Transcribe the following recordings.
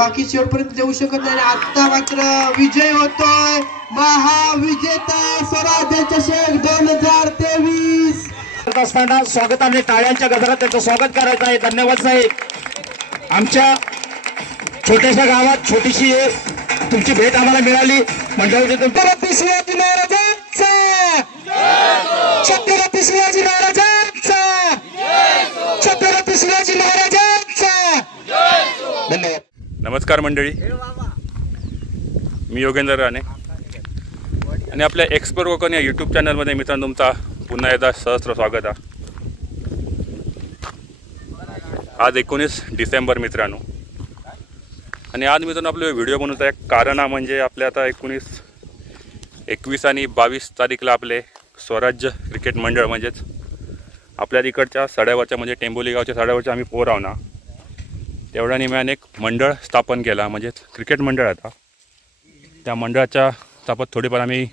बाकी शेवटपर्यंत जाऊ शकत नाही। आता मात्र विजय होतोय, महाविजेता स्वराज्य चषक 2023 असताना स्वागताने टाळ्यांच्या गजरात त्यांचं स्वागत करायचं आहे। धन्यवाद साहेब। आमच्या छोट्याशा गावात छोटीशी तुमची भेट आम्हाला मिळाली। मंडळाचे छत्रपती शिवाजी महाराजांचा, छत्रपती शिवाजी महाराजांचा, छत्रपती शिवाजी महाराजांचा। धन्यवाद। नमस्कार मंडळी, मी योगेंद्र राणे आणि आपल्या एक्सप्लोर कोकण या यूट्यूब चॅनलमध्ये मित्रांनो तुमचा पुन्हा एकदा सहस्त्र स्वागत आहे। आज 19 डिसेंबर मित्रांनो, आणि आज मित्रांनो आपले व्हिडिओ बनवता एक कारण म्हणजे आपले आता 21 आणि 22 तारीखला आपले स्वराज्य क्रिकेट मंडळ म्हणजेच आपल्या इकडच्या सड्यावरच्या म्हणजे टेंबोली गावच्या सड्यावरच्या आम्ही पोर आहो ना, तेवढ्या निमित्ताने एक मंडळ स्थापन केला म्हणजेच क्रिकेट मंडळ। आता त्या मंडळाच्या स्थापत थोडीफार आम्ही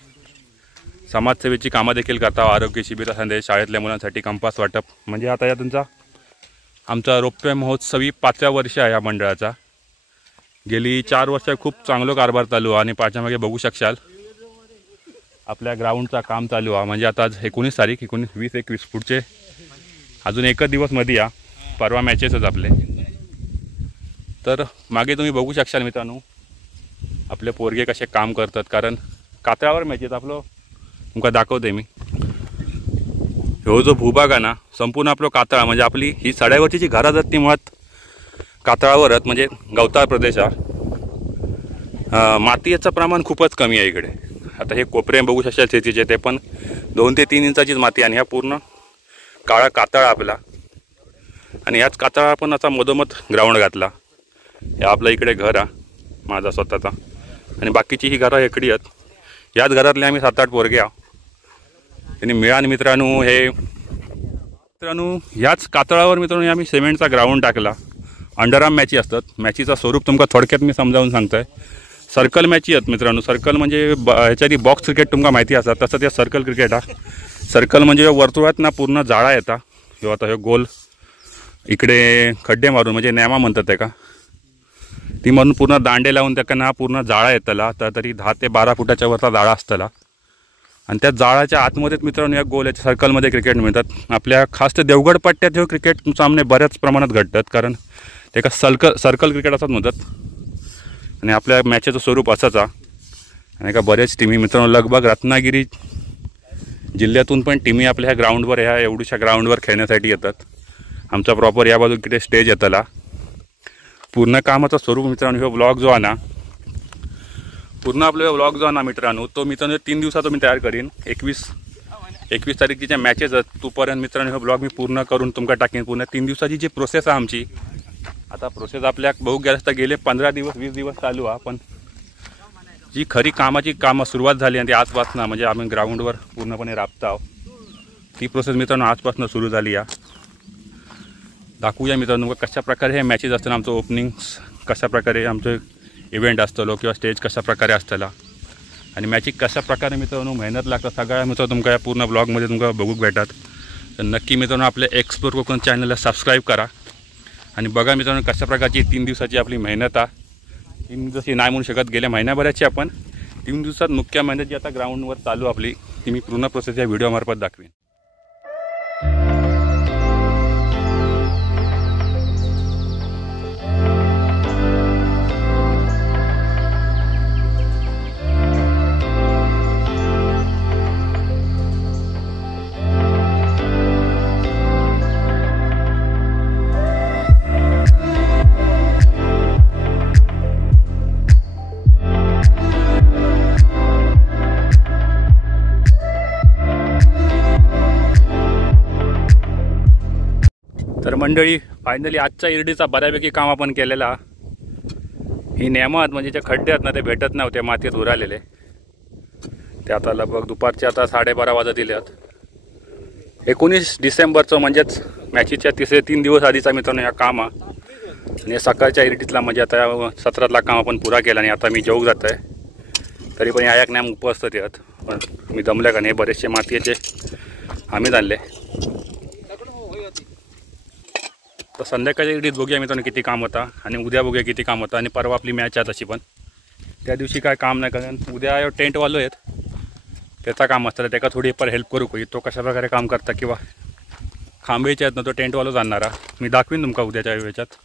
समाजसेवेची कामं देखील करता। आरोग्य शिबिर संदेश, शाळेतल्या मुलांसाठी कंपास वाटप, म्हणजे आता या तुमचा आमचा रौप्य महोत्सवी 5व्या वर्ष आहे या मंडळाचा। गेली 4 वर्ष खूप चांगलं कारभार चालू आहे आणि पाठीमागे बघू शकशाल आपल्या ग्राउंडचा काम चालू आहे। म्हणजे आता आज 19 तारीख 20-21 पुढचे अजून एकच दिवस मध्ये या, परवा मॅचेसच आपले। तर मागे तुम्ही बघू शकशाल मित्रांनो आपले पोरगे कसे काम करतात, कारण कातळावर मॅचेस आपलं तुमका दाखवते मी। हो जो भूभाग आहे ना संपूर्ण आपलं कातळा, म्हणजे आपली ही सड्यावरची जी घरं आहेत ती मुळात कातळावरच, म्हणजे गवताळ प्रदेश आहे। मातीचं प्रमाण खूपच कमी आहे इकडे। आता हे कोपरे बघू शकशाल शेतीचे, ते पण 2 ते 3 इंचाचीच माती आणि ह्या पूर्ण काळा कातळा आपला। आणि याच कातळा आपण असा मधोमध ग्राउंड घातला। हे आपलं इकडे घर आहे माझा स्वतःचा, आणि बाकीची ही घरं इकडी आहेत। याच घरातले आम्ही 7-8 पोरगे आहो। आणि मिळान मित्रांनो हे मित्रांनो याच कातळावर मित्रांनो आम्ही सिमेंटचा ग्राउंड टाकला। अंडरआर्म मॅची असतात। मॅचीचा स्वरूप तुमका थोडक्यात मी समजावून सांगतोय। सर्कल मॅची आहेत मित्रांनो। सर्कल म्हणजे ह्याच्याआधी बॉक्स क्रिकेट तुमका माहिती असतात, तसं ते सर्कल क्रिकेट आहे। सर्कल म्हणजे वर्तुळात ना पूर्ण जाळा येता, किंवा आता हे गोल इकडे खड्डे मारून म्हणजे नॅमा म्हणतात त्या का, ती म्हणून पूर्ण दांडे लावून त्याला पूर्ण जाळा येतला। तर तरी 10 ते 12 फुटाच्या वरचा जाळा असतला, आणि त्या जाळाच्या आतमध्येच मित्रांनो या गोल याच्या सर्कलमध्ये क्रिकेट मिळतात। आपल्या खास ते देवगड पट्ट्यात हे क्रिकेट सामने बऱ्याच प्रमाणात घडतात, कारण ते का सर्कल क्रिकेट असतात म्हणतात। आणि आपल्या मॅचेचं स्वरूप असंच आहे। आणि का बरेच टीमी मित्रांनो लगभग रत्नागिरी जिल्ह्यातून पण टीमी आपल्या ह्या ग्राउंडवर ह्या एवढ्याशा ग्राउंडवर खेळण्यासाठी येतात। आमचा प्रॉपर या बाजू इकडे स्टेज येतला। पूर्ण कामाचं स्वरूप मित्रांनो हे व्लॉग जो आहे ना, पूर्ण आपलं व्लॉग जो आहे ना मित्रांनो, तो मित्रांनो 3 दिवसात मी तयार करीन। 21 तारखेच्या मॅचेस आहेत तोपर्यंत मित्रांनो हे व्लॉग मी पूर्ण करून तुमका टाकीन। पूर्ण 3 दिवसाची जी प्रोसेस आहे आमची, आता प्रोसेस आपल्या बघू गेलं तर गेले 15 दिवस 20 दिवस चालू आहे, पण जी खरी कामाची सुरुवात झाली आणि ती आजपासून म्हणजे आम्ही ग्राउंडवर पूर्णपणे राबता आहोत, ती प्रोसेस मित्रांनो आजपासून सुरू झाली आहे। दाखवूया मित्रांनो कशा प्रकारे हे मॅचेस असताना आमचं ओपनिंग्स कशा प्रकारे आमचं इव्हेंट असतलो, किंवा स्टेज कशा प्रकारे असतला, आणि मॅचिक कशा प्रकारे मित्रांनो मेहनत लागतं सगळ्या मित्रांनो तुमका या पूर्ण ब्लॉगमध्ये तुमका बघू भेटतात। तर नक्की मित्रांनो आपल्या एक्सप्लोर कोकण चॅनलला सबस्क्राईब करा आणि बघा मित्रांनो कशा प्रकारची 3 दिवसाची आपली मेहनत आहे। 3 दिवसाची नाही म्हणू शकत, गेल्या महिन्याभराची आपण 3 दिवसात मुख्य मेहनत जी आता ग्राउंडवर चालू आपली ती मी पूर्ण प्रोसेस या व्हिडिओमार्फत दाखवीन। तर मंडळी फायनली आजच्या इरडीचा बऱ्यापैकी काम आपण केलेला। ही नेमत म्हणजे जे खड्डे आहेत ना ते भेटत नव्हते, मातीत उरालेले, ते आता लगभग दुपारचे आता 12:30 वाजतील आहेत। 19 डिसेंबरचं म्हणजेच मॅचीच्या 3 दिवस आधीचा मित्रांनो या काम आणि सकाळच्या इरडीतला म्हणजे आता 17ला काम आपण पुरा केला। आणि आता मी जेवू जात आहे, तरी पण या एक नेम उपस्थित आहेत, पण मी दमल्या का नाही बरेचसे मातीचे आम्ही आणले। तर संध्याकाळच्या इकडे बघूया मित्रांनो किती काम होता आणि उद्या बघूया किती काम होतं आणि परवा आपली मॅच आहे तशी पण त्या दिवशी काय काम नाही कारण उद्या टेंटवालो आहेत त्याचा काम असतं त्याका थोडी पर हेल्प करू काही तो कशा प्रकारे काम करता किंवा खांबेचे आहेत ना तो टेंटवालो जाणणारा मी दाखवीन तुमका उद्याच्या याच्यात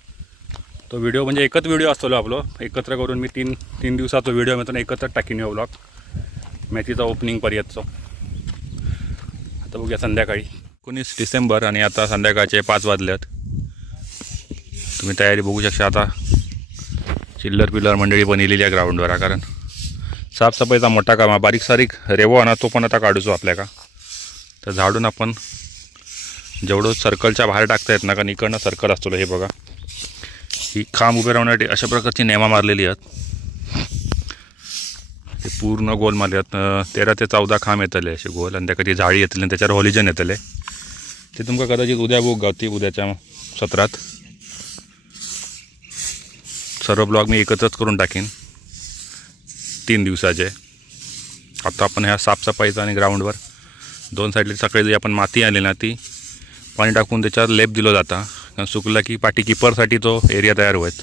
तो व्हिडिओ म्हणजे एकच व्हिडिओ असतो आपलो एकत्र करून मी तीन दिवसाचा व्हिडिओ मित्रांनो एकत्र टाकीन येऊ ब्लॉग मॅचीचा ओपनिंग पर्यंतचा आता बघूया संध्याकाळी 19 डिसेंबर आणि आता संध्याकाळचे 5 वाजलेत तुम्ही तयारी बघू शकता आता चिल्लर मंडळी बनलेली आहे ग्राउंडवर कारण साफसफाईचा मोठा काम आहे बारीक सारीक रेवो आणा तो पण आता काढूचो आपल्याला तर झाडून आपण जेवढं सर्कलच्या बाहेर टाकता येत ना कारण इकडनं सर्कल असतो हे बघा ही खांब उभे राहण्यासाठी अशा प्रकारची नेमा मारलेली आहेत हे पूर्ण गोल मारले आहेत 13 ते 14 खांब येतले असे गोल आणि त्याकडे जाळी येतले आणि त्याच्यावर हॉलिजन येतले ते तुमका कदाचित उद्या बघ गावती उद्याच्या सत्रात सर्व ब्लॉग मी एकत्रच करून टाकीन 3 दिवसाचे आता आपण ह्या साफसफाईचा आणि ग्राउंडवर 2 साईडला सकाळी जी आपण माती आली ना ती पाणी टाकून त्याच्यावर लेप दिलं जाता कारण सुकला की पाठी किपरसाठी तो एरिया तयार होत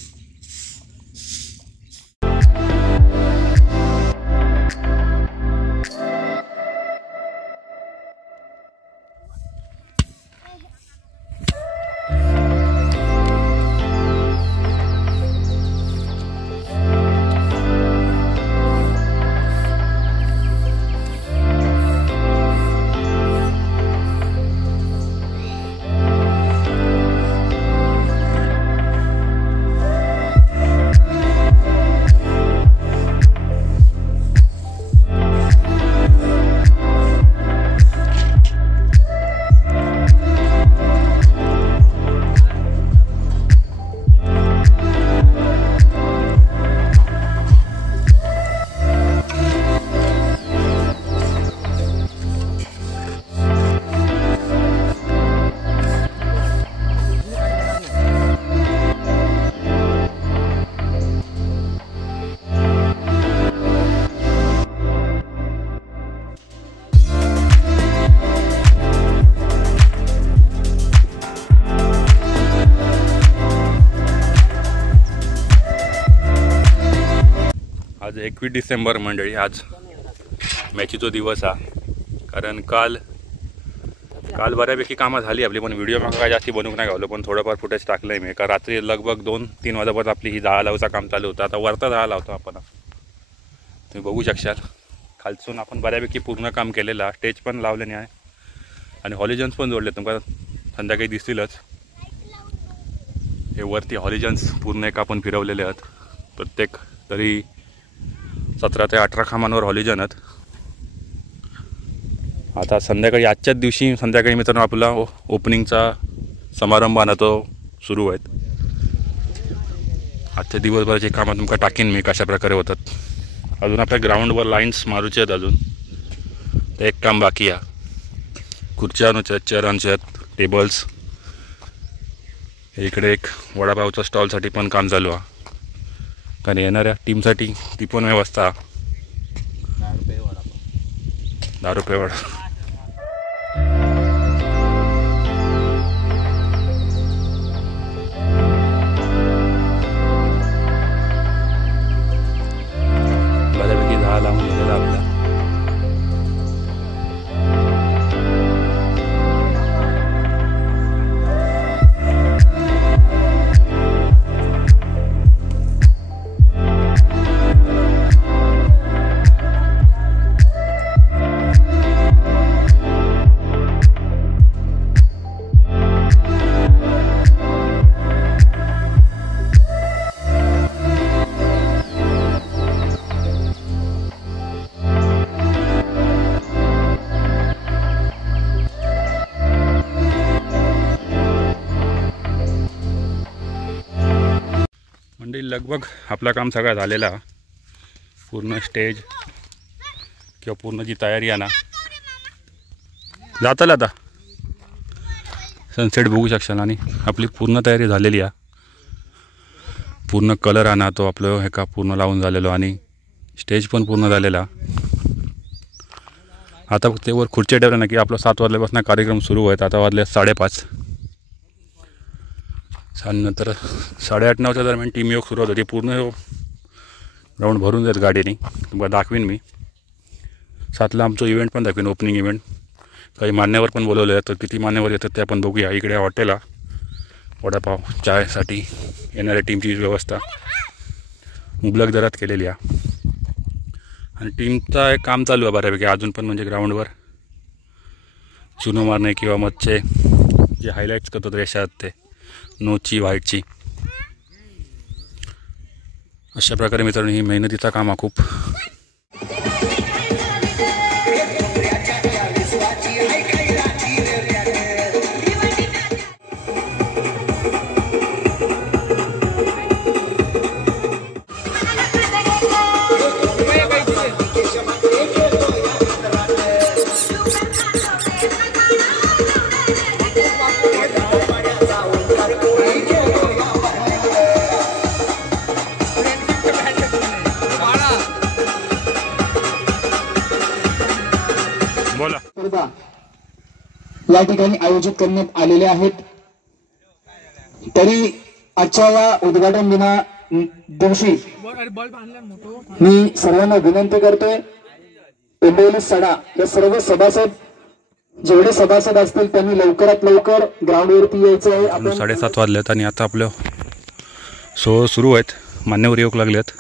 आज 21 डिसेंबर मंडळी आज मॅचीचो दिवस हा कारण काल बऱ्यापैकी कामं झाली आपली पण व्हिडिओ मग काय जास्ती बनवूक नाही गावलो पण थोडंफार फुटेज टाकलं आहे मी का रात्री लगभग 2-3 वाजेपर्यंत आपली ही जाळा लावचा काम चालू होतं आता वरता जाळा लावतो आपण तुम्ही बघू शकशाल खालसून आपण बऱ्यापैकी पूर्ण काम केलेलं आहे स्टेज पण लावलेले आहे आणि हॉलिजन्स पण जोडले तुम्हाला संध्याकाळी दिसतीलच हे वरती हॉलिजन्स पूर्ण एक आपण फिरवलेले आहेत प्रत्येक तरी 17 ते 18 खांबांवर हॉलिजन आहेत आता संध्याकाळी आजच्याच दिवशी संध्याकाळी मित्रांनो आपला ओपनिंगचा समारंभ ना तो सुरू आहेत आजच्या दिवसभराचे कामं तुमका टाकीन मी कशा प्रकारे होतात अजून आपल्या ग्राउंडवर लाईन्स मारूचे आहेत अजून तर एक काम बाकी आहे खुर्च्या आहेत चेअरांचे आहेत टेबल्स इकडे एक वडापावच्या स्टॉलसाठी पण काम चालू आहे कारण येणाऱ्या टीमसाठी ती पण व्यवस्था 10 रुपये वडा बऱ्यापैकी 10 लावून गेलेला आपला मंडळी लगभग आपला काम सगळं झालेला पूर्ण स्टेज किंवा पूर्ण जी तयारी आहे ना जाताल आता सनसेट बघू शकशाल आणि आपली पूर्ण तयारी झालेली आहे पूर्ण कलर आणा तो आपलं हे का पूर्ण लावून झालेलो आणि स्टेज पण पूर्ण झालेला आता फक्त वर खुर्ची ठेवलं ना की आपलं 7 वाजल्यापासून कार्यक्रम सुरू आहेत आता वाजले 5:30 नंतर 8:30-9च्या दरम्यान टीम योग सुरू होती. पूर्ण ग्राउंड भरून जाईल गाडीने, तुम्हाला दाखवीन मी. 7ला आमचं इव्हेंट पण दाखवीन, ओपनिंग इव्हेंट. काही मान्यवर पण बोलवले आहेत, तर किती मान्यवर येतात ते आपण बघूया. इकडे हॉटेलला वडापाव चायसाठी येणाऱ्या टीमची व्यवस्था मुबलक दरात केलेली आहे. आणि टीमचा एक काम चालू आहे बऱ्यापैकी अजून पण, म्हणजे ग्राउंडवर चुनो मारणे किंवा मच्छे जे हायलाईट्स करतात रेषा आहेत ते नोची व्हाईटची. अशा प्रकारे मित्रांनो ही मेहनतीचा काम हा खूप. स्पर्धा या ठिकाणी आयोजित करण्यात आलेले आहेत. तरी आजच्या या उद्घाटन दिवशी मी सर्वांना विनंती करतोय, डोंबिवली सडा या सर्व सभासद जेवढे सभासद असतील त्यांनी लवकरात लवकर ग्राउंडवरती यायचं आहे. आपण 7:30 वाजलेत आणि आता आपलं सोहळ सुरू आहेत. मान्यवर योग लागलेत.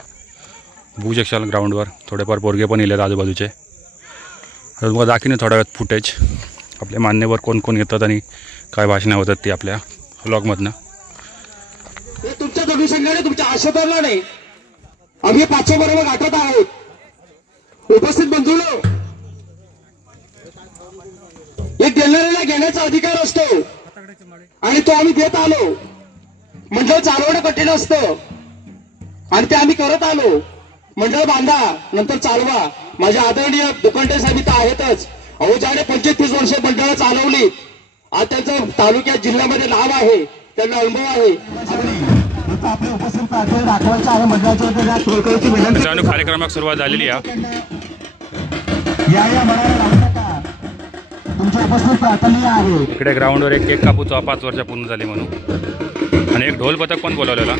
बघू शकाल ग्राउंडवर थोडेफार पोरगे पण येलेत आजूबाजूचे. तर तुम्हाला दाखीने थोड्या वेळात फुटेज आपले मान्यवर कोण कोण येतात आणि काय भाषणं होतात ती आपल्या व्लॉगमधनं. तुमच्या अनुषंगाने तुमच्या आशीर्वादाने आम्ही 500 बरोबर गाठत आहोत. उपस्थित बंधूंनो, एक देणाऱ्याला घेण्याचा अधिकार असतो आणि तो आम्ही देत आलो. मंडळ चालवणं कठीण असतं आणि ते आम्ही करत आलो. मंडळ बांधा, नंतर चालवा. माझ्या आदरणीय दुकानदार साहेब इथं आहेतच. अहो, ज्याने 25-30 वर्ष मंडळं चालवली, आज त्यांचं तालुक्यात जिल्ह्यामध्ये नाव आहे, त्यांना अनुभव आहे. आपल्या उपस्थित दाखवायचं आहे मंडळाच्या कार्यक्रमात सुरुवात झालेली आहे. तुमच्या उपस्थित प्रार्थना आहे. इकडे ग्राउंडवर एक केक कापूचा 5 वर्ष पूर्ण झाली म्हणून, आणि एक ढोल पथक पण बोलावलेला.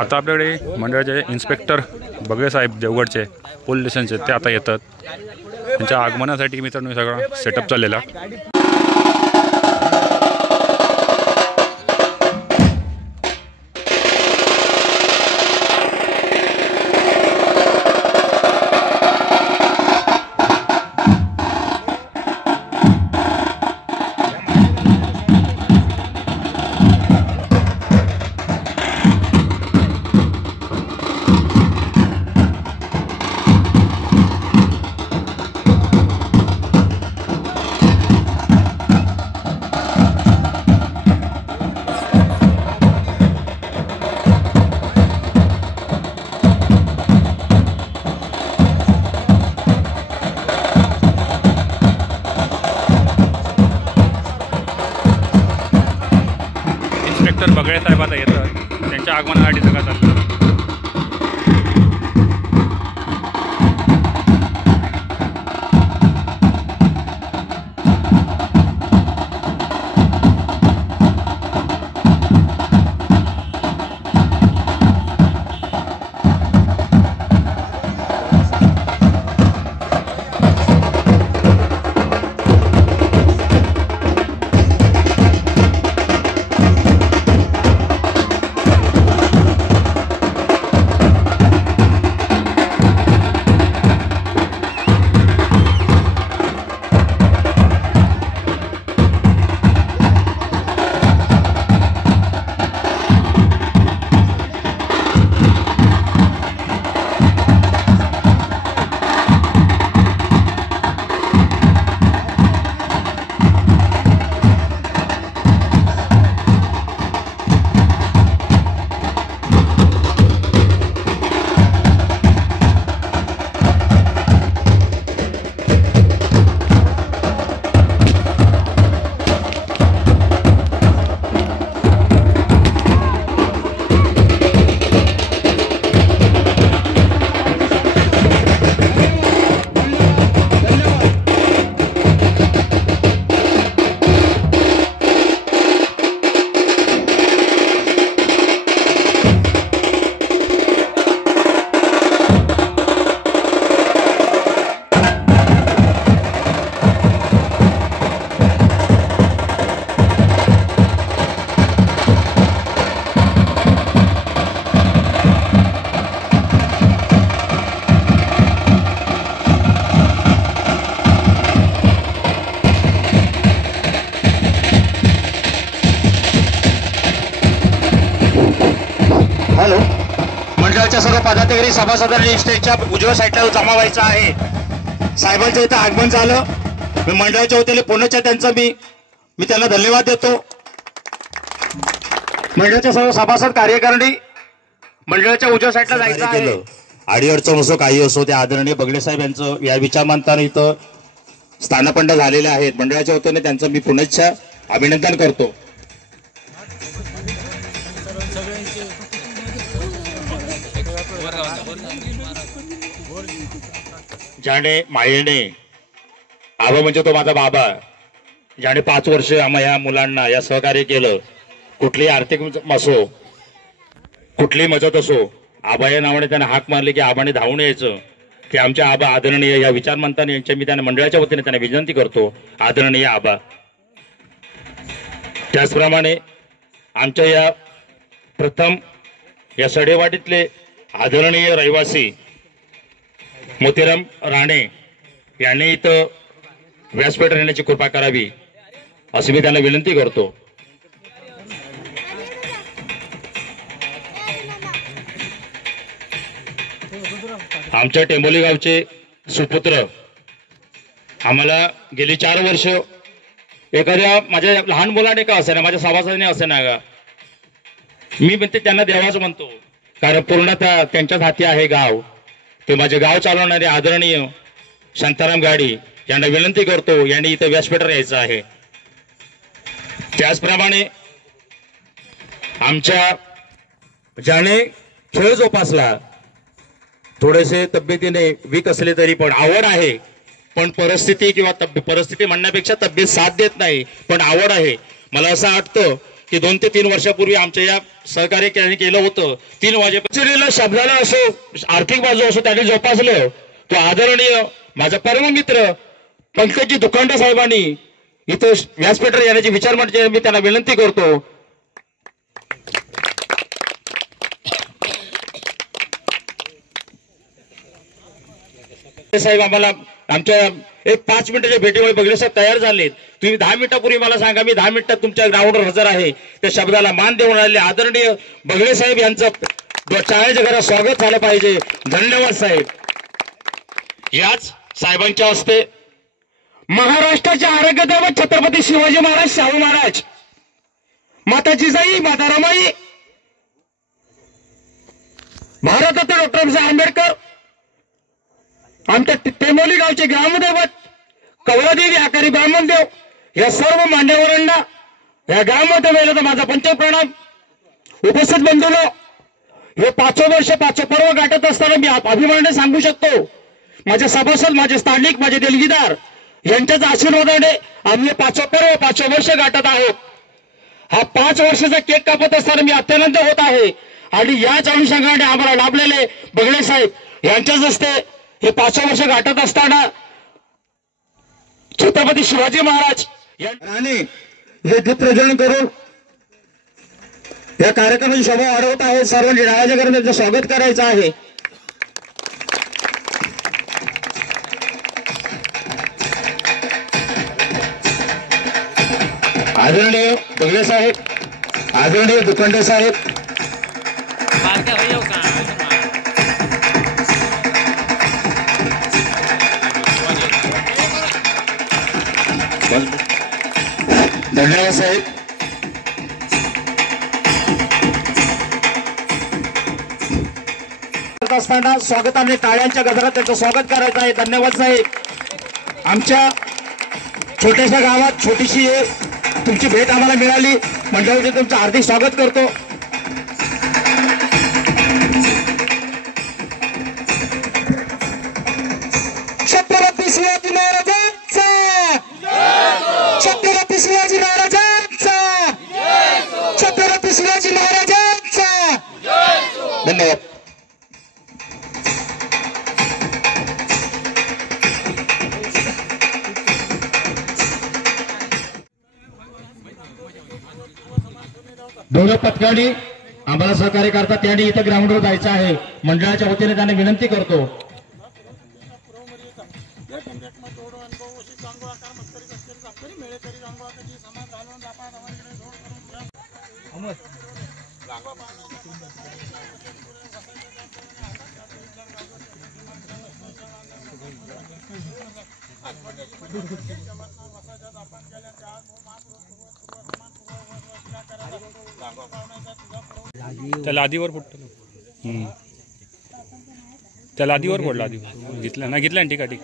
आता आपल्याकडे मंडळाचे इन्स्पेक्टर बगळे साहेब देवगडचे पोलीस स्टेशनचे ते आता येतात. त्यांच्या आगमनासाठी मित्रांनो सगळा सेटअप चाललेला. बगळे साहेब आता येतात. त्यांच्या आगमनासाठी सगळं चाललं. पदाधिकारी सभासदांनी स्टेजच्या उजव्या साईडला जमा व्हायचा आहे. साहेबांचं इथं आगमन झालं. मी मंडळाच्या वतीने पुण्याच्या त्यांचा मी त्यांना धन्यवाद देतो. मंडळाच्या सर्व सभासद कार्यकारिणी मंडळाच्या उजव्या साईडला जायचं आहे. अडीअडचण असो काही असो त्या आदरणीय बगडे साहेब यांचं या विचार मांडताना इथं स्थानपन्न झालेले आहेत. मंडळाच्या वतीने त्यांचं मी पुनश्च अभिनंदन करतो. ज्याने मायेने आबा म्हणजे तो माझा बाबा, ज्याने 5 वर्ष या मुलांना या सहकार्य केलं, कुठलीही आर्थिक असो कुठलीही मदत असो, आबा या नावाने त्यांना हाक मारली की आबाने धावून यायचं. ते आमच्या आबा आदरणीय या विचार मंथन यांच्या मी त्यांना मंडळाच्या वतीने त्यांना विनंती करतो, आदरणीय आबा. त्याचप्रमाणे आमच्या या प्रथम या सडेवाडीतले आदरणीय रहिवासी मोतीराम राणे यांनी इथं व्यासपीठ राहण्याची कृपा करावी अशी मी त्यांना विनंती करतो. आमच्या टेंबोली गावचे सुपुत्र आम्हाला गेली 4 वर्ष एखाद्या माझ्या लहान मुलाने का असे ना, माझ्या सभासदाने असे ना का, मी म्हणते त्यांना देवाच म्हणतो, कारण पूर्णतः त्यांच्याच हाती आहे गाव. ते माझे गाव चालवणारे आदरणीय शांताराम गाडी यांना विनंती करतो, यांनी इथं व्यासपीठावर यायचं आहे. त्याचप्रमाणे आमच्या ज्याने खेळ जोपासला, थोडेसे तब्येतीने वीक असले तरी पण आवड आहे, पण परिस्थिती किंवा परिस्थिती म्हणण्यापेक्षा तब्येत साथ देत नाही, पण आवड आहे. मला असं वाटतं की 2 ते 3 वर्षापूर्वी आमच्या या सहकार्य केलं होतं. 3 वाजेपर्यंत शब्दाला असो आर्थिक बाजू असो त्याने जोपासलं. तो आदरणीय माझा परम मित्र पंकजी दुखंडे साहेबांनी इथं व्यासपीठावर येण्याची विचार म्हणजे मी त्यांना विनंती करतो. साहेब आम्हाला आमच्या एक 5 मिनिटाच्या भेटीमुळे बगले साहेब तयार झालेत. तुम्ही 10 मिनिटापूर्वी मला सांगा, मी 10 मिनिटात तुमच्या ग्राउंडवर हजर आहे. त्या शब्दाला मान देऊन आलेले आदरणीय बगले साहेब यांचं चाळीच्या घरात स्वागत झालं पाहिजे. धन्यवाद साहेब. याच साहेबांच्या हस्ते महाराष्ट्राचे आरोग्यदैवत छत्रपती शिवाजी महाराज, शाहू महाराज, माता जिजाई, माता रमाई, भारतरत्न डॉक्टर बाबासाहेब आंबेडकर, आमच्या टेंबोली गावचे ग्रामदैवत कवळादेवी आकारी ब्राह्मणदेव, या सर्व मान्यवरांना या गावामध्ये वेळेला माझा पंचप्रणाम. उपस्थित बंधूंनो, हे 5वं वर्ष 5वं पर्व गाठत असताना मी अभिमानाने सांगू शकतो, माझे सभासद, माझे स्थानिक, माझे देणगीदार यांच्याच आशीर्वादाने आम्ही 5वं पर्व 5वं वर्ष गाठत आहोत. हा 5 वर्षाचा केक कापत असताना मी अत्यानंद होत आहे. आणि याच अनुषंगाने आम्हाला लाभलेले बगळे साहेब यांच्याच हस्ते हे 5वं वर्ष गाठत असताना छत्रपती शिवाजी महाराज यांनी हे दीप प्रज्वलन करून या कार्यक्रमाची शोभा वाढवत आहेत. सर्वांनी टाळ्या करून त्यांचं स्वागत करायचं आहे. आदरणीय बगले साहेब, आदरणीय दुखंडे साहेब, धन्यवाद साहेब. असताना स्वागताने टाळ्यांच्या गजरात त्यांचं स्वागत करायचं आहे. धन्यवाद साहेब. आमच्या छोट्याशा गावात छोटीशी तुमची भेट आम्हाला मिळाली, मंडळाचे तुमचं हार्दिक स्वागत करतो. छत्रपती शिवाजी महाराजांचा, छत्रपती शिवाजी महाराजांचा, छत्रपती शिवाजी महाराजांचा. धन्यवाद. दोन पथकांनी आम्हाला सहकार्य करतात, त्यांनी इथं ग्राउंडवर जायचं आहे. मंडळाच्या वतीने त्यांना विनंती करतो. त्या लादीवर फुटतो. त्या लादीवर फोडला. आधी घेतला ना, घेतला ना. ठीक आहे, ठीक.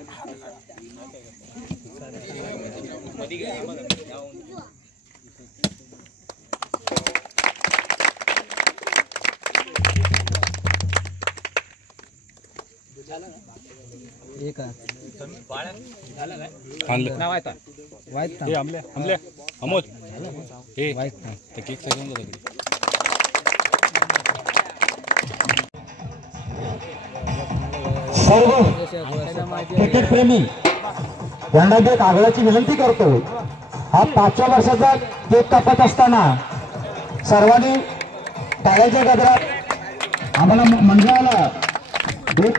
अमोल केक सगळं सर्व क्रिकेट प्रेमी यांना एक आग्रहाची विनंती करतो. हा 5व्या वर्षाचा केक कापत असताना सर्वांनी टाळ्याच्या गजरात आम्हाला मंडळाला एक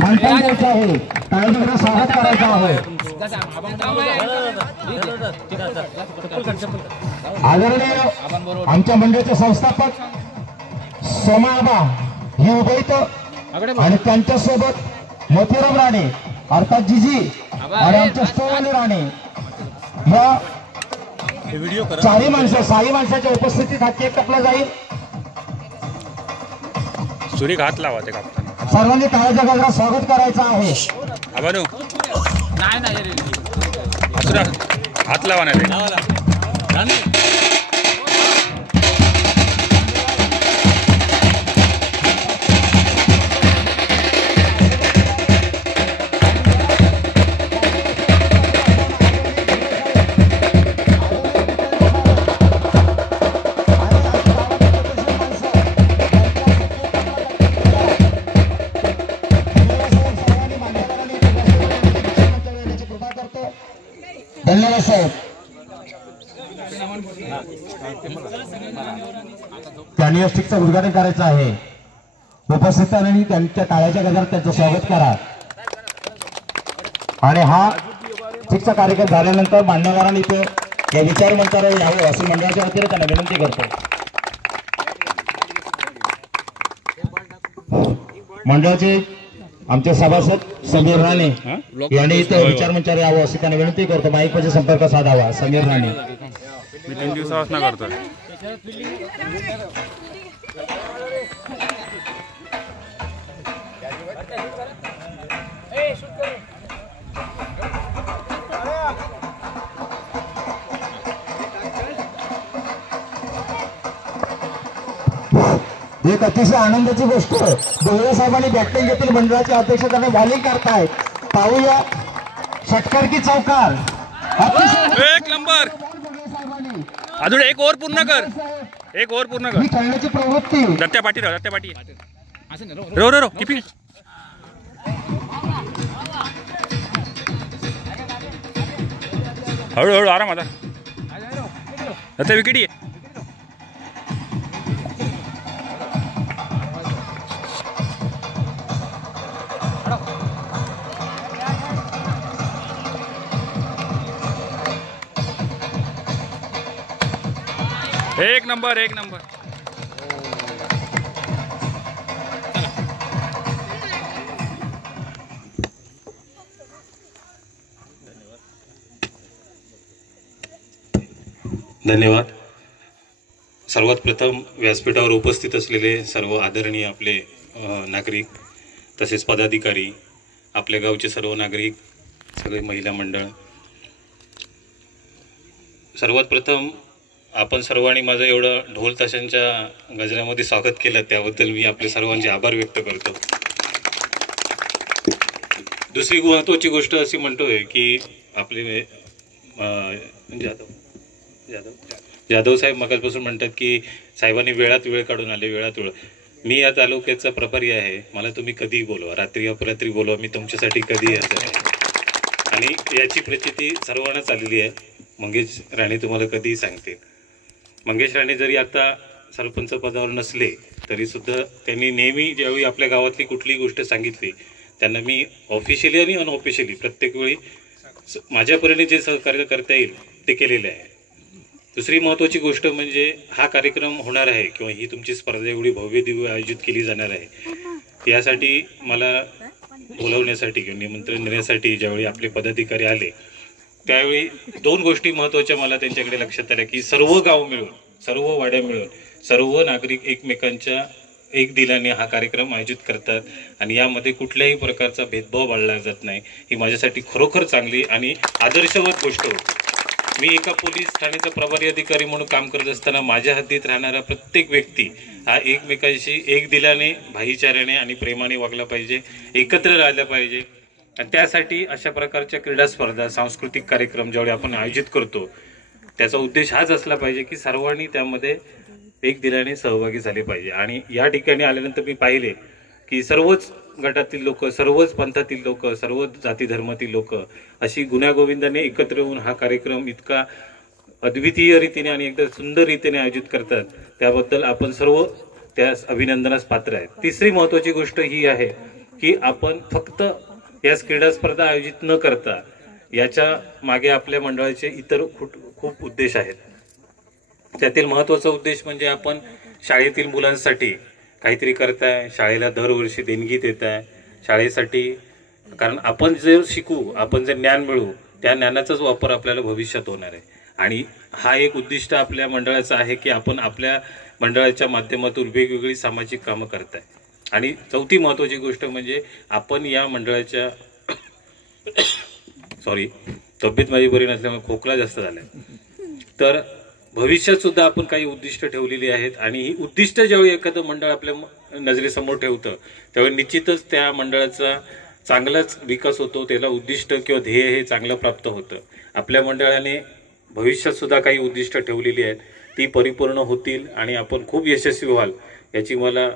मानपान द्यायचं आहे. टाळ्याच्या गजरात स्वागत करायचं आहे. आदरणीय आमच्या मंडळाचे संस्थापक सोमाबा ही उभे आणि त्यांच्यासोबत मोतीराम राणे अर्थात जीजी आणि आमच्या स्टोवाले राणे या साही माणसाच्या उपस्थितीत हा केक कापला जाईल. सुरी हात लावा ते कापताना. सर्वांनी टाळ्याच्या गजरात स्वागत करायचं आहे. हात लावा नाही. धन्यवाद साहेब. त्यांनी स्टिकचं उद्घाटन करायचं आहे. उपस्थितांनी त्यांच्या टाळ्याच्या गजरात त्यांचं स्वागत करा. आणि हा स्टिकचा कार्यक्रम झाल्यानंतर मान्यवरांनी इथे या विचार मंचावर यावं असं मंडळाच्या वतीने त्यांना विनंती करतो. मंडळाचे आमचे सभासद समीर राणे यांनी इथं विचार मंचावर यावं अशी त्यांना विनंती करतो. माईकमध्ये संपर्क साधावा. समीर राणे. मी 3 दिवसापासून करतो. एक अतिशय आनंदाची गोष्ट डोळे साहेबांनी बॅटिंग घेतील मंडळाचे अध्यक्ष त्यांना बॉलिंग करतायत. पाहूया षटकर की चौकार. एक नंबर. अजून एक ओव्हर पूर्ण कर. एक ओव्हर पूर्ण कर. ही खेळण्याची प्रवृत्ती. दत्त्या पाटी रो रो रो किपिंग. हळूहळू आराम. आता दत्त्या विकेट आहे. एक नंबर. एक नंबर. धन्यवाद. सर्वात प्रथम व्यासपीठावर उपस्थित असलेले सर्व आदरणीय आपले नागरिक तसेच पदाधिकारी, आपल्या गावचे सर्व नागरिक, सगळे महिला मंडळ, सर्वात प्रथम आपण सर्वांनी माझं एवढं ढोल ताशांच्या गजरामध्ये स्वागत केलं त्याबद्दल मी आपले सर्वांचे आभार व्यक्त करतो. दुसरी महत्त्वाची गोष्ट अशी म्हणतोय की आपले जाधव साहेब मगापासून म्हणतात की साहेबांनी वेळात वेळ काढून आले. वेळात वेळ. मी या तालुक्याचा प्रभारी आहे. मला तुम्ही कधीही बोलवा, रात्री अपरात्री बोलवा, मी तुमच्यासाठी कधीही हजर आहे. आणि याची प्रचिती सर्वांनाच आलेली आहे. मंगेश राणे तुम्हाला कधीही सांगते. मंगेश राणे जरी आता सरपंच पदावर नसले तरी सुद्धा त्यांनी नेहमी ज्यावेळी आपल्या गावातली कुठलीही गोष्ट सांगितली त्यांना मी ऑफिशियली आणि अनऑफिशियली प्रत्येक वेळी माझ्यापर्यंत जे सहकार्य करता येईल ते केलेलं आहे. दुसरी महत्त्वाची गोष्ट म्हणजे हा कार्यक्रम होणार आहे किंवा ही तुमची स्पर्धा एवढी भव्य दिव्य आयोजित केली जाणार आहे यासाठी मला बोलवण्यासाठी किंवा निमंत्रण देण्यासाठी ज्यावेळी आपले पदाधिकारी आले त्यावेळी 2 गोष्टी महत्त्वाच्या मला त्यांच्याकडे लक्षात आल्या की सर्व गाव मिळून, सर्व वाड्या मिळून, सर्व नागरिक एकमेकांच्या एक दिलाने हा कार्यक्रम आयोजित करतात आणि यामध्ये कुठल्याही प्रकारचा भेदभाव बाळगला जात नाही. ही माझ्यासाठी खरोखर चांगली आणि आदर्शवत गोष्ट होती. मी एका पोलीस ठाण्याचा प्रभारी अधिकारी म्हणून काम करत असताना माझ्या हद्दीत राहणारा प्रत्येक व्यक्ती हा एकमेकांशी एक दिलाने, भाईचाऱ्याने आणि प्रेमाने वागला पाहिजे, एकत्र राहिलं पाहिजे. आणि त्यासाठी अशा प्रकारच्या क्रीडा स्पर्धा, सांस्कृतिक कार्यक्रम ज्यावेळी आपण आयोजित करतो त्याचा उद्देश हाच असला पाहिजे की सर्वांनी त्यामध्ये एक दिलाने सहभागी झाले पाहिजे. आणि या ठिकाणी आल्यानंतर मी पाहिले की सर्वच गटातील लोक, सर्वच पंथातील लोक, सर्व जाती धर्मातील लोक अशी गुण्यागोविंदाने एकत्र येऊन हा कार्यक्रम इतका अद्वितीय रीतीने आणि एकदम सुंदर रीतीने आयोजित करतात. त्याबद्दल आपण सर्व त्या अभिनंदनास पात्र आहेत. तिसरी महत्त्वाची गोष्ट ही आहे की आपण फक्त या क्रीडा स्पर्धा आयोजित न करता याच्या मागे आपल्या मंडळाचे इतर खूप उद्देश आहेत. त्यातील महत्त्वाचा उद्देश म्हणजे आपण शाळेतील मुलांसाठी काहीतरी करताय, शाळेला दरवर्षी देणगी देताय शाळेसाठी. कारण आपण जे शिकू, आपण जे ज्ञान मिळवू त्या ज्ञानाचाच वापर आपल्याला भविष्यात होणार आहे. आणि हा एक उद्दिष्ट आपल्या मंडळाचं आहे की आपण आपल्या मंडळाच्या माध्यमातून वेगवेगळी सामाजिक कामं करताय. आणि चौथी महत्त्वाची गोष्ट म्हणजे आपण या मंडळाच्या तब्येत माझी बरी नसल्यामुळे खोकला जास्त झाला, तर भविष्यात सुद्धा आपण काही उद्दिष्ट ठेवलेली आहेत. आणि ही उद्दिष्ट ज्यावेळी एखादं मंडळ आपल्या नजरेसमोर ठेवतं त्यावेळी निश्चितच त्या मंडळाचा चांगलाच विकास होतो, त्याला उद्दिष्ट किंवा ध्येय हे चांगलं प्राप्त होतं. आपल्या मंडळाने भविष्यात सुद्धा काही उद्दिष्ट ठेवलेली आहेत, ती परिपूर्ण होतील आणि आपण खूप यशस्वी व्हाल याची मला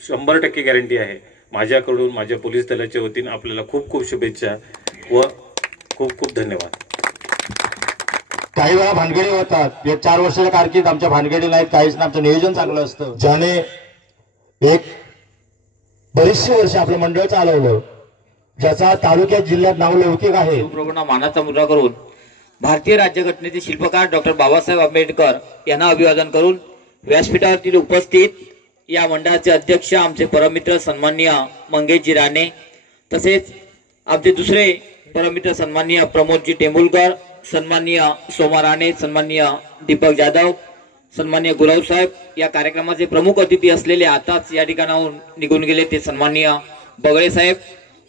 100% गॅरंटी आहे. माझ्याकडून, माझ्या पोलीस दलाच्या वतीने आपल्याला खूप खूप शुभेच्छा व खूप खूप धन्यवाद. काही वेळा भानगडी होतात. या 4 वर्षाच्या कारकीर्द आमच्या भानगडी नाहीत, काहीच नाही. आमचं नियोजन चांगलं असतं. ज्याने एक बरीचशी वर्ष आपलं मंडळ चालवलं, ज्याचा तालुक्यात जिल्ह्यात नावलौकिक आहे. प्रभूंना मानाचा मुद्रा करून भारतीय राज्यघटनेचे शिल्पकार डॉक्टर बाबासाहेब आंबेडकर यांना अभिवादन करून व्यासपीठावरती उपस्थित या मंडळाचे अध्यक्ष आमचे परममित्र सन्माननीय मंगेशजी राणे, तसेच आमचे दुसरे परममित्र सन्माननीय प्रमोदजी टेंबुलकर, सन्माननीय सोमा राणे, सन्माननीय दीपक जाधव, सन्माननीय गुरव साहेब, या कार्यक्रमाचे प्रमुख अतिथी असलेले आताच या ठिकाणाहून निघून गेले ते सन्माननीय बगळे साहेब,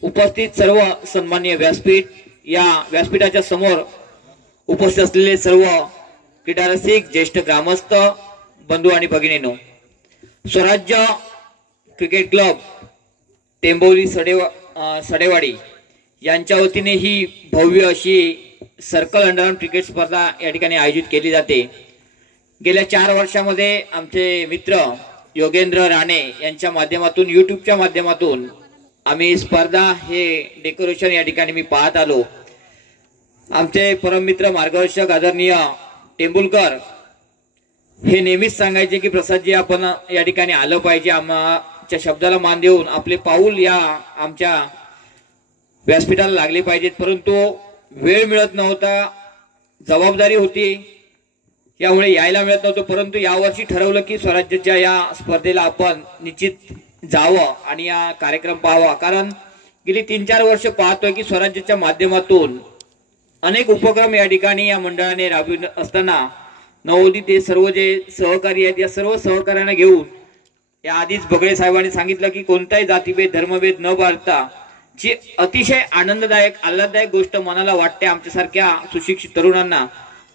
उपस्थित सर्व सन्माननीय व्यासपीठ, या व्यासपीठाच्या समोर उपस्थित असलेले सर्व क्रीडारसिक, ज्येष्ठ ग्रामस्थ बंधू आणि भगिनींनो, स्वराज्य क्रिकेट क्लब टेंबोली सडेवाडी यांच्या वतीने ही भव्य अशी सर्कल अंडरआर्म क्रिकेट स्पर्धा या ठिकाणी आयोजित केली जाते. गेल्या 4 वर्षामध्ये आमचे मित्र योगेंद्र राणे यांच्या माध्यमातून, यूट्यूबच्या माध्यमातून आम्ही स्पर्धा हे डेकोरेशन या ठिकाणी मी पाहत आलो. आमचे परममित्र मार्गदर्शक आदरणीय टेंबुलकर हे नेहमीच सांगायचे की प्रसादजी आपण या ठिकाणी आलं पाहिजे, आमच्या शब्दाला मान देऊन आपले पाऊल या आमच्या व्यासपीठाला लागले पाहिजेत. परंतु वेळ मिळत नव्हता, जबाबदारी होती, यामुळे यायला मिळत नव्हतं. परंतु यावर्षी ठरवलं की स्वराज्याच्या या स्पर्धेला आपण निश्चित जावं आणि या कार्यक्रम पाहावा. कारण गेली 3-4 वर्ष पाहतोय की स्वराज्याच्या माध्यमातून अनेक उपक्रम या ठिकाणी या मंडळाने राबवित असताना नवोदित ते सर्व जे सहकारी आहेत या सर्व सहकार्यांना घेऊन, या आधीच बगळे साहेबांनी सांगितलं की कोणताही जातीभेद, धर्मभेद न बाळगता जी अतिशय आनंददायक, आल्हाददायक गोष्ट मनाला वाटते आमच्यासारख्या सुशिक्षित तरुणांना,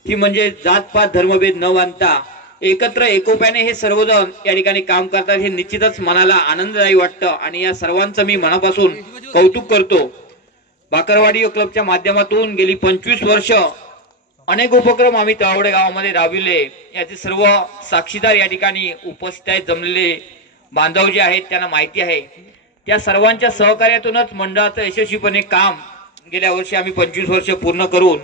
ती म्हणजे जातपात धर्मभेद न बांधता एकत्र एकोप्याने हे सर्वजण या ठिकाणी काम करतात. हे निश्चितच मनाला आनंददायी वाटतं आणि या सर्वांचं मी मनापासून कौतुक करतो. बाकरवाडी क्लबच्या माध्यमातून गेली 25 वर्ष अनेक उपक्रम आम्ही तळवडे गावामध्ये राबविले. याचे सर्व साक्षीदार या ठिकाणी उपस्थित आहेत. जमलेले बांधव जे आहेत त्यांना माहिती आहे. त्या सर्वांच्या सहकार्यातूनच मंडळाचं यशस्वीपणे काम गेल्या वर्षी आम्ही 25 वर्ष पूर्ण करून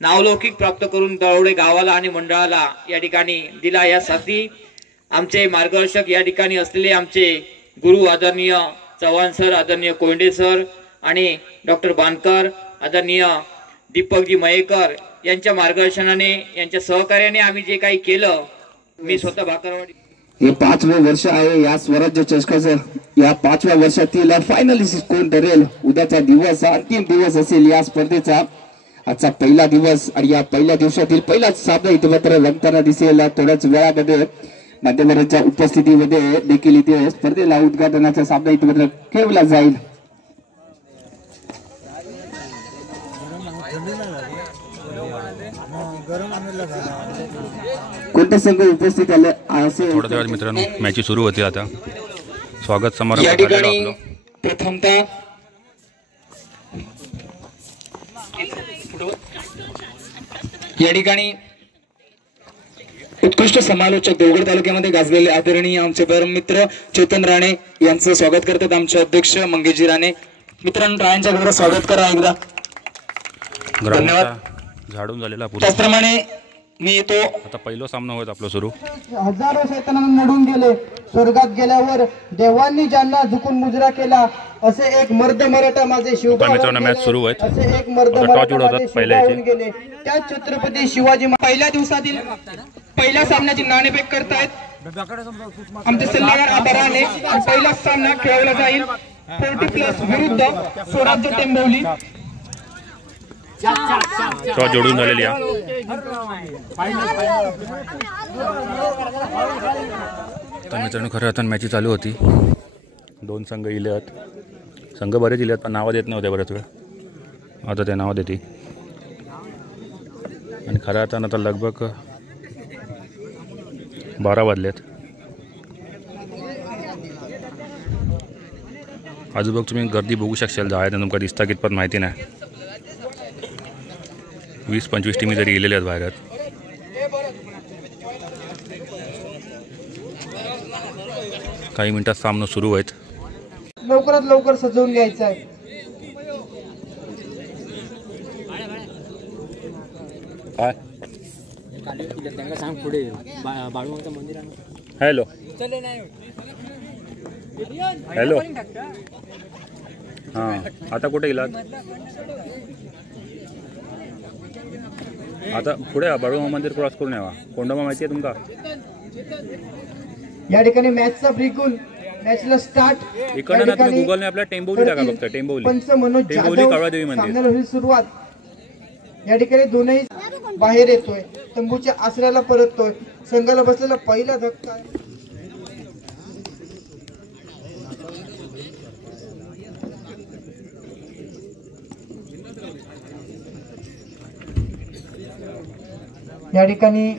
नावलौकिक प्राप्त करून तळवडे गावाला आणि मंडळाला या ठिकाणी दिला. यासाठी आमचे मार्गदर्शक या ठिकाणी असलेले आमचे गुरु आदरणीय चव्हाण सर, आदरणीय कोंडे सर आणि डॉक्टर बानकर, आदरणीय दीपकजी मयेकर यांच्या मार्गदर्शनाने, यांच्या सहकार्याने आम्ही जे काही केलं, मी स्वतः बाकरवाडी हे 5वं वर्ष आहे या स्वराज्य चषकाचं. या 5व्या वर्षातील फायनलिस्ट कोण ठरेल? उद्याचा दिवस अंतिम दिवस असेल या स्पर्धेचा. आजचा पहिला दिवस आणि या पहिल्या दिवसातील पहिलाच सामना इथे मात्र रंगताना दिसेल. थोड्याच वेळामध्ये माध्यमांच्या उपस्थितीमध्ये देखील इथे स्पर्धेला उद्घाटनाचा सामना इथे मात्र खेळला जाईल. कोणते संघ उपस्थित आले असे थोड्या वेळात मित्रांनो मॅच सुरू होते. आता स्वागत समारंभ या ठिकाणी प्रथमतः या ठिकाणी उत्कृष्ट समालोचक देवगड तालुक्यामध्ये गाजलेले आदरणीय आमचे परममित्र चेतन राणे यांचं स्वागत करतात आमचे अध्यक्ष मंगेशजी राणे. मित्रांनो रायांच्या घरात स्वागत करा एकदा. धन्यवाद. झाडून झालेला पूर्ण. त्याचप्रमाणे मी येतो. आता पहिला सामना होत आपला सुरू. हजारो शैतानांना नडून गेले. स्वर्गात गेल्यावर देवांनी ज्यांना झुकून मुजरा केला असे एक मर्द मराठा माझे शिवबा मित्रांनो मॅच सुरू आहेत. असे एक मर्द टॉस मराठा उडवतात माझे पहिल्या शिवबा याचे. होऊन गेले. त्या छत्रपती शिवाजी पहिल्या दिवसातील पहिल्या सामन्याची नाणेफेक करतायत आमचे सल्लागार आदराने. आणि पहिला सामना खेळवला जाईल 40+ विरुद्ध स्वराज्य टेंबवली. टॉस जोडून झालेली आहे. तर मित्रांनो खरं आता मॅच चालू होती. 2 संघ इले आहेत. संघ बरेच इले आहेत पण नावं देत नव्हते बरेच वेळ. आता ते नावं देते. आणि खरं आता लगभग 12 वाजलेत. आजूबाजू तुम्ही गर्दी बघू शकशाल. जायला तुमका दिसता कितपत माहिती नाही. 20-25 टीमी जरी गेलेल्या आहेत बाहेर. काही मिनिटात सामना सुरू आहेत. लवकरात लवकर सजवून घ्यायचं आहे. हॅलो हॅलो हां आता कुठे गेलात? आता पुढे बाळूमा मंदिर क्रॉस करून यावा. कोंडोबा माहिती आहे तुमका? या ठिकाणी मॅचचा ब्रेकून मॅचला स्टार्ट इकडनं ना तुम्ही गुगलने आपल्या टेंबोली टाका फक्त. टेंबोली पंच मनोज टेंबोली कावळादेवी मंदिर. सामन्याला होईल सुरुवात. या ठिकाणी दोनही बाहेर येतोय. तंबूच्या आसऱ्याला परततोय. संघाला बसलेला पहिला धक्का आहे. या ठिकाणी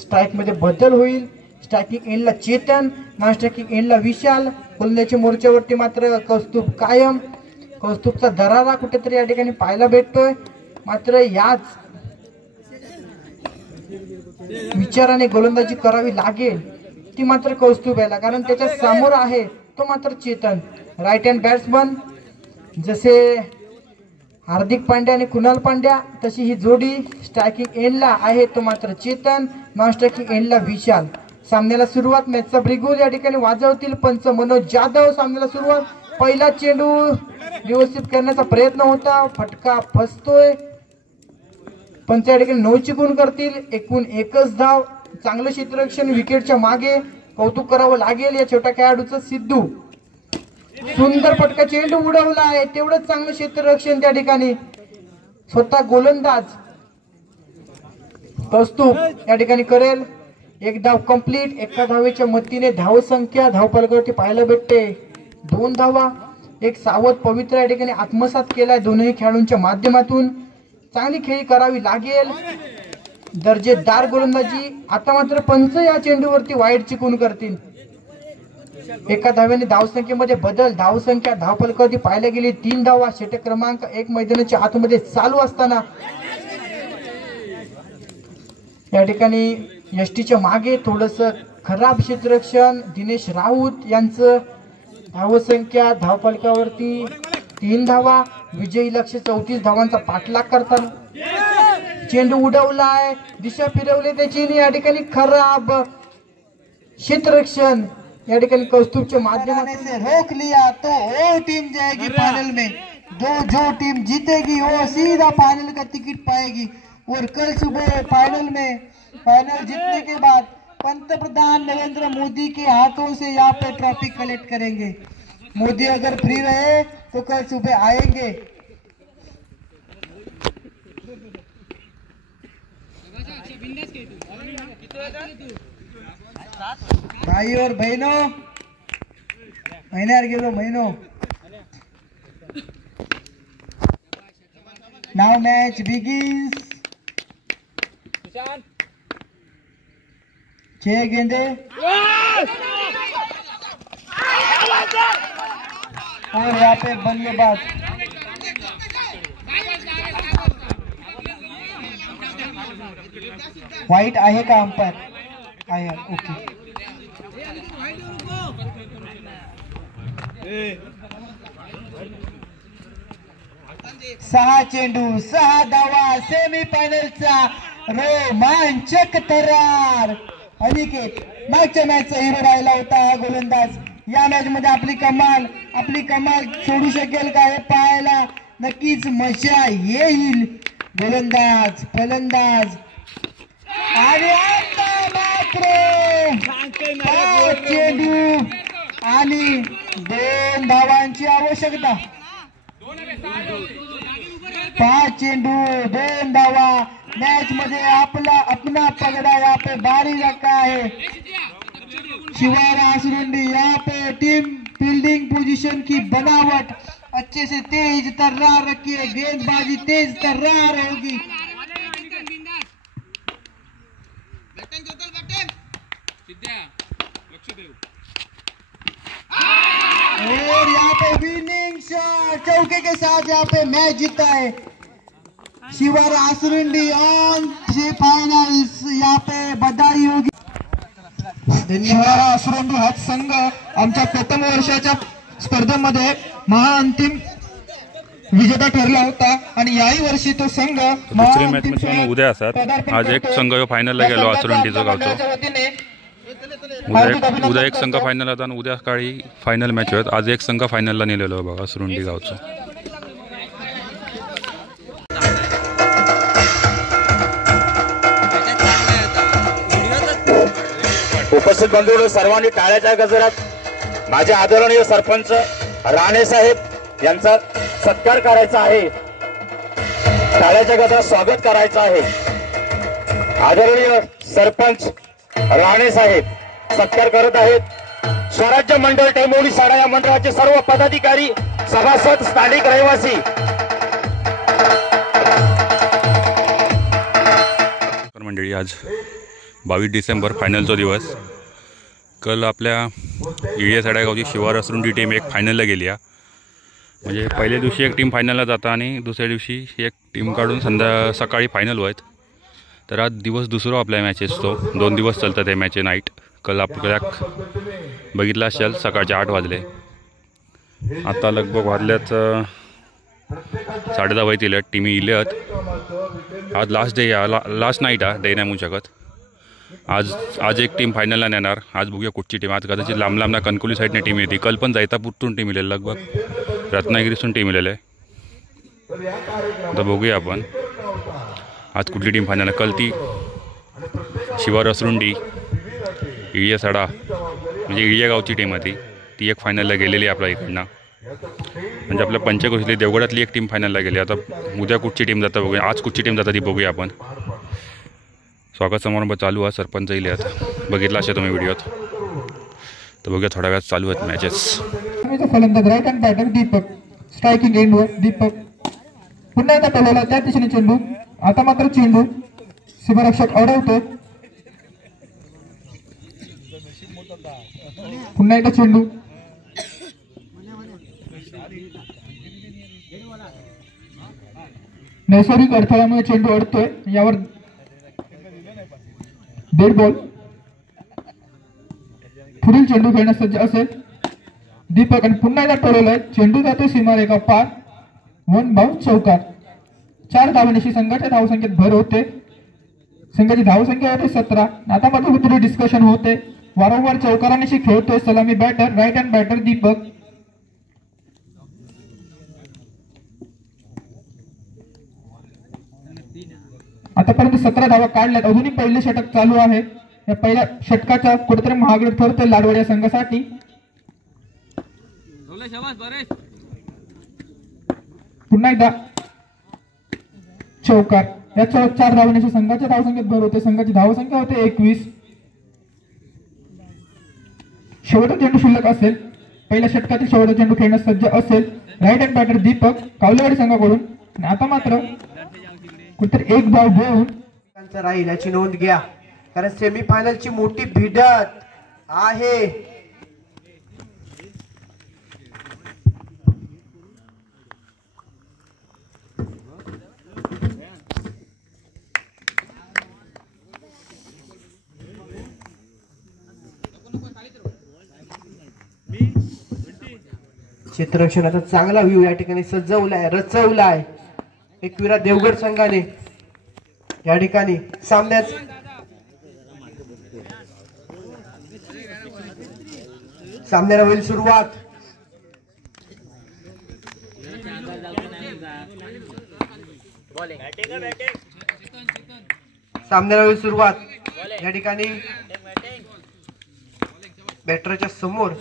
स्ट्राईक मध्ये बदल होईल. स्ट्रायकिंग एंडला चेतन, नॉन स्ट्रायकिंग एंडला विशाल. फलंदाजी मोर्चावरती मात्र कौस्तुभ कायम. कौस्तुभचा दरारा कुठेतरी या ठिकाणी पाहायला भेटतोय. मात्र याच विचाराने गोलंदाजी करावी लागेल ती मात्र कौस्तुभ याला. कारण त्याच्या समोर आहे तो मात्र चेतन. राईट हँड बॅट्समन जसे हार्दिक पांड्या आणि कुणाल पांड्या तशी ही जोडी. स्ट्रायकिंग एंडला आहे तो मात्र चेतन, नॉन स्ट्रायकिंग एंडला विशाल. सामन्याला सुरुवात मॅचचा ब्रिगुल या ठिकाणी वाजवतील पंच मनोज जाधव. सामन्याला सुरुवात. पहिला चेंडू व्यवस्थित करण्याचा प्रयत्न होता. फटका फसतोय. पंच या ठिकाणी 9 चिकून करतील. एकूण 1च धाव. चांगलं क्षेत्ररक्षण विकेटच्या मागे. कौतुक करावं लागेल या छोट्या खेळाडूचं. सिद्धू सुंदर फटका. चेंडू उडवला आहे. तेवढंच चांगलं क्षेत्ररक्षण त्या ठिकाणी. स्वतः गोलंदाज कौस्तुभ या ठिकाणी करेल. 1 धाव कंप्लीट. एका धावेच्या मतीने धावसंख्या धावफलकावरती पाहायला भेटते 2 धावा. एक सावध पवित्र या ठिकाणी आत्मसात केलाय दोन्ही खेळाडूंच्या माध्यमातून. चांगली खेळी करावी लागेल. दर्जेदार गोलंदाजी. आता मात्र पंच या चेंडूवरती वाईट चिकून करतील. एका धाव्याने धावसंख्येमध्ये बदल. धावसंख्या धावफलकावरती पाहायला गेली 3 धावा. षटक क्रमांक 1 मैदानाच्या आतमध्ये चालू असताना या ठिकाणी यष्टीच्या मागे थोडस खराब क्षेत्ररक्षण. दिनेश राऊत यांचं. धावसंख्या धावफलकावरती 3 धावा. विजयी लक्ष 34 धावांचा पाठलाग करताना चेंडू उडवलाय. दिशा फिरवली त्याची. या ठिकाणी खराब क्षेत्ररक्षण या ठिकाणी कौस्तुभच्या माध्यमातून रोक लिया तो वो टीम जाएगी फाइनल में. जो टीम जीतेगी वो सीधा फाइनल का टिकट पाएगी. और कल सुबह फाइनल जीतने के बाद पंतप्रधान नरेंद्र मोदी के हाथों से यहाँ पे ट्रॉफी कलेक्ट करेंगे। मोदी अगर फ्री रहे तो कल सुबह आएंगे। भाई और बहनों, महीने गेलो महीनो। Now match begins. 6 गेंदे और यहाँ पे बल्लेबाज व्हाइट आहे का अंपायर? आहे, ओके। सहा चेंडू 6 धावा, सेमीफायनलचा रोमांचक थरार। अनिकेत मागच्या मॅचचा हिरो राहिला होता हा गोलंदाज। या मॅच मध्ये आपली कमाल सोडू शकेल का हे पाहायला नक्कीच मजा येईल। गोलंदाज, फलंदाज आणि आता मात्र 5 चेंडू आणि 2 धावांची आवश्यकता। 5 चेंडू 2 धावा। मैच मध्ये अपना पगड़ा यहाँ पे भारी रखा है। शिवारा असरुंडी यहाँ पे टीम फील्डिंग पोजीशन की बनावट अच्छे से तेज तर्रार रखी है। गेंदबाजी तेज तर्रार होगी। और यहाँ पे विनिंग शॉट चौके के साथ यहाँ पे मैच जीता है शिवार आसरुंडी ऑन फाइनल्स। यहाँ पे बधाई होगी। शिवार आसरुंडी हा संघ आमच्या प्रथम वर्षाच्या स्पर्धेमध्ये महाअंतिम विजेता ठरला होता आणि याही वर्षी तो संघ दुसरी मॅच मित्रांनो उद्या असतात। आज एक संघ फायनलला गेलो आसरुंडीचा गावचा। उद्या एक संघ फायनल होता आणि उद्या सकाळी फायनल मॅच होत। आज एक संघ फायनलला नेलेलो बघा आसरुंडी गावचा। उपस्थित बंधू सर्वांनी टाळ्याच्या गजरात माझे आदरणीय सरपंच राणे साहेब यांचा सत्कार करायचा आहे। टाळ्याच्या गजरात स्वागत करायचं आहे। आदरणीय सरपंच राणे साहेब सत्कार करत आहेत। स्वराज्य मंडळ टेंबोली साडा या मंडळाचे सर्व पदाधिकारी, सभासद, स्थानिक रहिवासी। मंडळी आज 22 डिसेंबर फायनलचा दिवस। कल आपल्या इडिया साडा गावची शिवार असरुंडी टीम एक फायनलला गेली आहे। म्हणजे पहिल्या दिवशी एक टीम फायनलला जाता आणि दुसऱ्या दिवशी एक टीम काढून सकाळी फायनल होत। तर आज दिवस दुसरा आपल्या मॅचेस तो 2 दिवस चालतात हे मॅच नाईट। कल आपल्याला बघितला असेल सकाळचे 8 वाजले। आता लगभग वाजल्यात 10:30 वाजतील। टीमी इल्यात। आज लास्ट डे लास्ट नाईट आहे, डे नाही म्हणू शकत। आज एक टीम फायनलला नेणार। आज बघूया कुठची टीम। आज कदाचित लांब लांब ना कणकोली साईडने टीम येते। कल पण जैतापूरतून टीम इलेली, लगभग रत्नागिरीतून टीम इलेली आहे। आता बघूया आपण आज कुठली टीम फायनल। कल ती शिवार असरुंडी इडिया साडा म्हणजे इडिया गावची टीम होती, ती एक फायनलला गेलेली आपल्या इकडनं। म्हणजे आपल्या पंचक्रोशीतली देवगडातली एक टीम फायनलला गेली। आता उद्या कुठची टीम जाता बघूया। आज कुठची टीम जाता ती बघूया आपण। स्वागत समारंभ चालू आहे। सरपंच येईल आता, बघितला असेल तुम्ही व्हिडिओत। तर बघूया थोड्या वेळात चालू आहेत मॅचेस। फलंदाज right hand batter Deepak, striking एंडवर दीपक। पुन्हा एकदा पडलेला त्या दिशेने चेंडू। आता मात्र चेंडू सीमारक्षक अडवतो। पुन्हा एकदा चेंडू नैसर्गिक अडथळ्यामुळे चेंडू अडतोय। यावर डेड बॉल। पुढील चेंडू खेळण्यास सज्ज असेल दीपक आणि पुन्हा एकदा टोलवलाय। चेंडू जातो सीमारेखा पार। 1 बाउंस चौकार। 4 धावांशी संघाच्या धावसंख्येत भर होते। संघाची धावसंख्या होते 17। आता मात्र थोडी डिस्कशन होते। वारंवार चौकारांशी खेळतोय सलामी batter right hand batter Deepak. आतापर्यंत 17 धावा काढल्यात। अजूनही पहिले षटक चालू आहे या पहिल्या षटकाचा कुठेतरी महागडे ठरतोय लाडवड या संघासाठी. पुन्हा एकदा चौकार. या 4 धावण्याच्या संघाच्या धावसंख्येत भर होते. संघाची धावसंख्या होते 21. शेवटचा चेंडू शिल्लक असेल. पहिल्या षटकातील शेवटचा चेंडू खेळण्यास सज्ज असेल राईट हँड बॅटर दीपक कावलेवाडी संघाकडून. आणि आता मात्र कुठेतरी एक धाव घेऊन राहील याची नोंद घ्या, कारण सेमीफायनलची मोठी भिडत आहे. क्षेत्ररक्षणाचा चांगला व्ह्यू या ठिकाणी सजवलाय रचवलाय एकविरा देवगड संघाने. या ठिकाणी सामन्यात सामन्याला होईल सुरुवात. सामन्याला होईल सुरुवात. या ठिकाणी बॅटरच्या समोर